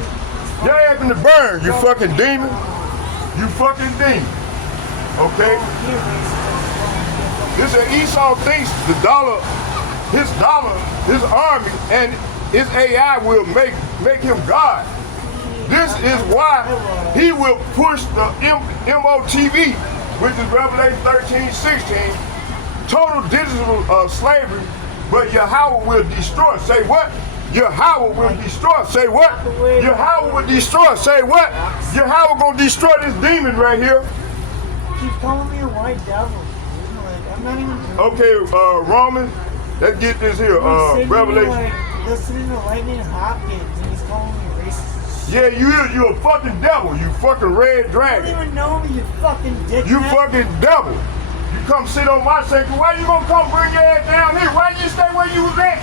Y'all ain't finna burn, you fucking demon. You fucking demon. Okay? This is Esau thinks his army, and his AI will make him God. This is why he will push the MOTV, which is Revelation 13:16, total digital slavery, but Yahweh will destroy. Say what? Yahweh will destroy. Say what? Yahweh will destroy. Say what? Yahweh gonna destroy this demon right here. Keep calling me a white devil. I'm not even joking. Okay, Roman, let's get this here. Revelation. Listening to Lightning Hopkins and he's calling me racist. Yeah, you a fucking devil. You fucking red You dragon. don't even know me, you fucking dick. You fucking devil. You come sit on my sacred. Why you gonna come bring your ass down here? Why you stay where you was at?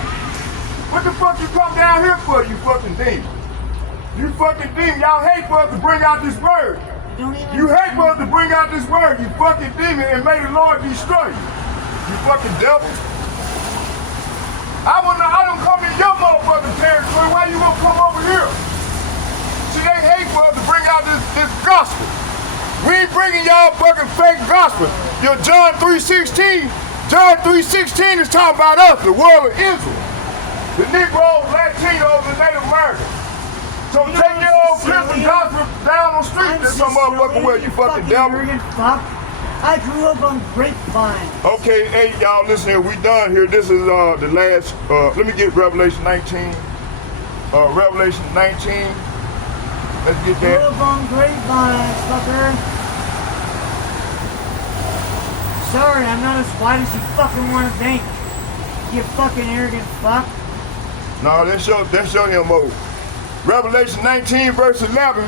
What the fuck you come down here for, you fucking demon? You fucking demon. Y'all hate for us to bring out this word. You hate for us to bring out this word, you fucking demon, and may the Lord destroy you. You fucking devil. I don't come in your motherfucking territory. Why you gonna come over here? See, they hate for us to bring out this gospel. We ain't bringing y'all fucking fake gospel. Your John 3:16 is talking about us, the world of Israel. The Negroes, Latinos, and Native Americans. So take your old Christian gospel down on the street in some motherfucking way, you fucking devil. Fuck. I grew up on grapevine. Okay, hey, y'all, listen here. We done here. This is the last, let me get Revelation 19. Revelation 19. Let's get that. Grew up on grapevine, fucker. Sorry, I'm not as white as you fucking want to think. You fucking arrogant fuck. No, that's your MO. Revelation 19, verse 11.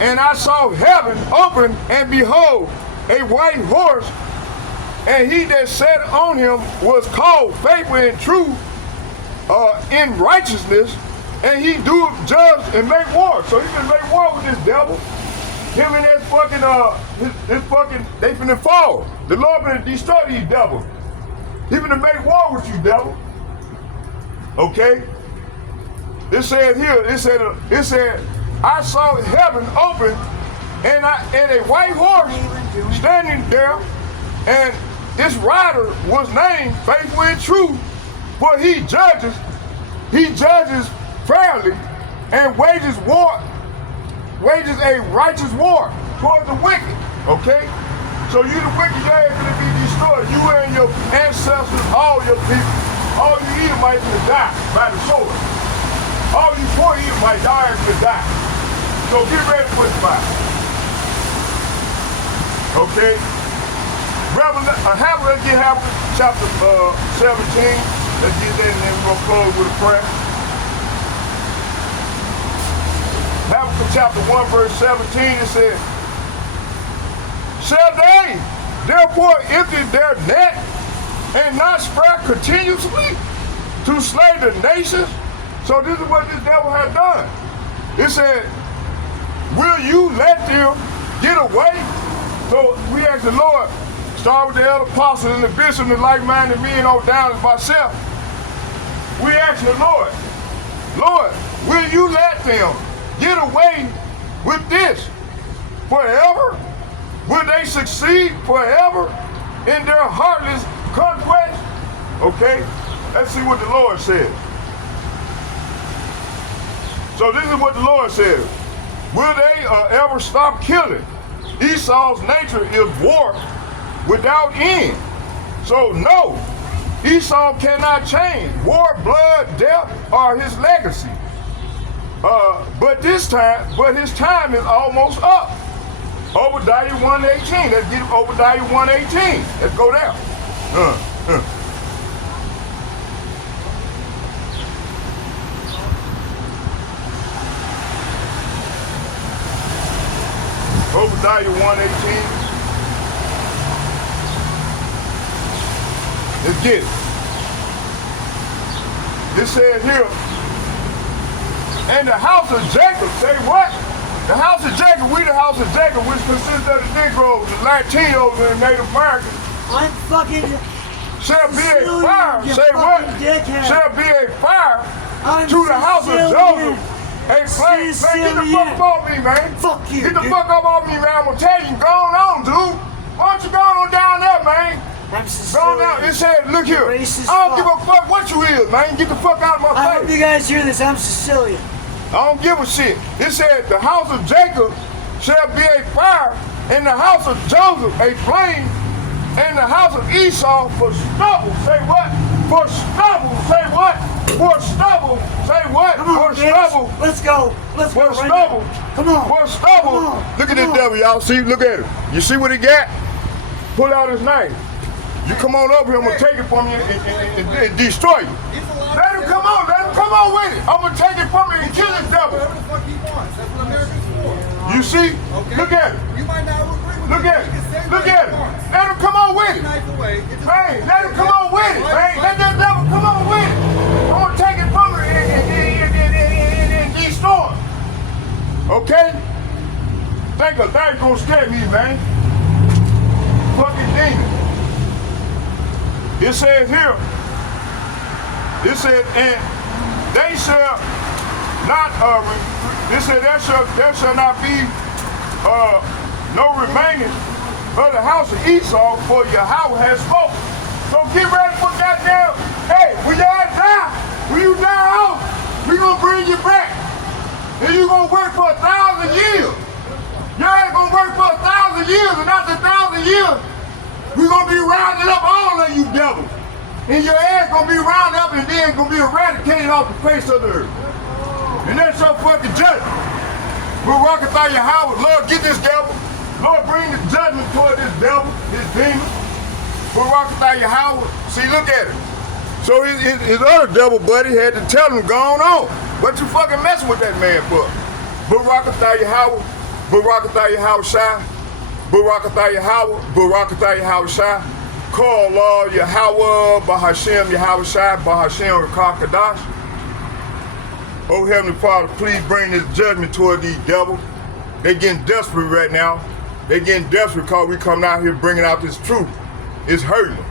And I saw heaven open, and behold, a white horse, and he that sat on him was called Faithful and True in righteousness, and he do judge and make war. So he can make war with this devil. Him and that fucking, they finna fall. The Lord finna destroy these devils. He finna make war with you, devil. Okay? It said here, it said, I saw heaven open, and a white horse standing there, and this rider was named Faithful and True, for he judges fairly, and wages a righteous war toward the wicked. Okay? So you the wicked, you ain't gonna be destroyed. You and your ancestors, all your people, all you Edomites will die by the sword. All you poor Edomites will die. So get ready for the fight. Okay? Let's get Hab1 chapter 17. Let's get that, and then we're gonna close with a prayer. chapter 1, verse 17, it says, shall they therefore empty their net and not spare continuously to slay the nations? So this is what this devil has done. It said, will you let them get away? So we ask the Lord, start with the elder apostles and the bishop and the like-minded men on down as myself. We ask the Lord, Lord, will you let them get away with this forever? Will they succeed forever in their heartless conquest? Okay, let's see what the Lord says. So this is what the Lord says. Will they ever stop killing? Esau's nature is war without end. So no, Esau cannot change. War, blood, death are his legacy. But his time is almost up. Obadiah 1:18. Let's get Obadiah 1:18. Let's go there. Obadiah 1:18. Let's get it. It says here, and the house of Jacob, say what? The house of Jacob, we the house of Jacob, which consists of the Negroes, the Latinos, and the Native Americans. I'm fucking Shall be a Sicilian, fire, you say what? fucking dickhead. Shall be a fire I'm to the house of Sicilian. Joseph. Hey, flame, man, get the Sicilian. fuck off me, man. Fuck you, Get the dude. fuck up off me, man. I'm gonna tell you, go on, dude. Why don't you go on down there, man? I'm Go on down. It Sicilian. said, look here. Racist I don't give fuck. a fuck what you is, man. Get the fuck out of my I hope face. you guys hear this. I'm Sicilian. I don't give a shit. It said the house of Jacob shall be a fire, and the house of Joseph a flame, and the house of Esau for stubble. Say what? For stubble. Say what? For stubble. Say what? Come on, For bitch. stubble. Let's go. Let's go For right stubble. now. Come on. For stubble. Come on. Look at Come this on. devil, y'all. See? Look at him. You see what he got? Pull out his knife. You come on up here, I'm gonna take it from you and destroy you. Let him come on. Let him come on with it. I'm gonna take it from you and kill this devil. Whatever the fuck he wants. That's what Americans for. You see? Okay? Look at it. You might not agree with Look me. at You can say it. Look whatever at he it. wants. Let him come on with it. Knife away. It just- Hey, let him come on with it, man. Let that devil come on with it. I'm gonna take it from her and destroy him. Okay? Think a thing gonna scare me, man. Fucking demon. It says here, it said, and they shall not, it said there shall not be no remaining of the house of Esau, for Yahweh has spoken. So get ready for goddamn, hey, when your ass die, when you die off, we gonna bring you back. And you gonna work for 1,000 years. Your ass gonna work for 1,000 years, and after 1,000 years, we gonna be rounding up all of you devils. And your ass gonna be rounded up and then gonna be eradicated off the face of the earth. And that's your fucking judgment. We're rocking by your house. Lord, get this devil. Lord, bring the judgment toward this devil, this demon. We're rocking by your house. See, look at it. So his other devil buddy had to tell him, go on. What you fucking messing with that man for? Barakatah Yahweh, Barakatah Yahweh Shai, Barakatah Yahweh, Barakatah Yahweh Shai. Call Lord Yahweh, Bahashem Yahweh Shai, Bahashem Rakakadash. Oh Heavenly Father, please bring this judgment toward these devils. They getting desperate right now. They getting desperate because we coming out here bringing out this truth. It's hurting them.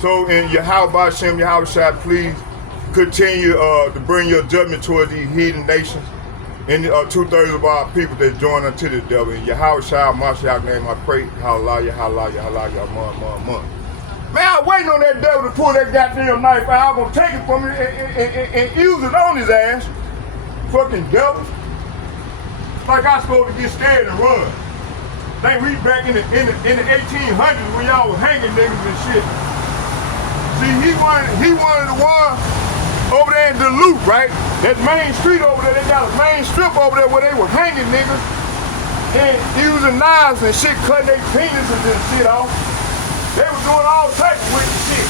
So in Yahweh, Bahashem Yahweh Shai, please continue to bring your judgment toward these heathen nations and 2/3 of our people that join unto the devil. In Yahweh Shai, Mashiach name I pray. Hallelujah, hallelujah, hallelujah, man. Man, I waiting on that devil to pull that goddamn knife out. I'm gonna take it from him and use it on his ass. Fucking devil. Like I supposed to get scared and run. Think we back in the 1800s when y'all was hanging niggas and shit. See, he one of the ones over there in Duluth, right? That main street over there, they got a main strip over there where they were hanging niggas and using knives and shit, cutting their penises and shit off. They was doing all types of wicked shit.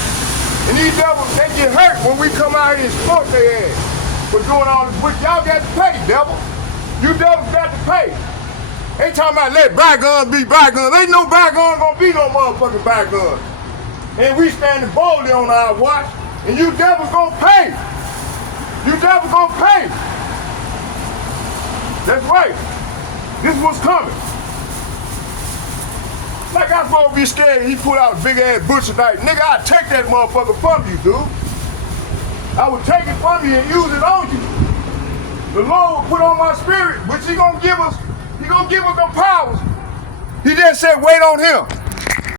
And these devils, they get hurt when we come out here and sport their ass for doing all this wicked. Y'all got to pay, devil. You devils got to pay. Ain't talking about let bygones be bygones. Ain't no bygones gonna be no motherfucking bygones. And we standing boldly on our watch, and you devils gonna pay. You devils gonna pay. That's right. This was coming. Like I'm supposed to be scared. He pulled out a big ass butcher knife. Nigga, I'd take that motherfucker from you, dude. I would take it from you and use it on you. The Lord will put on my spirit, which he gonna give us them powers. He just said, wait on him.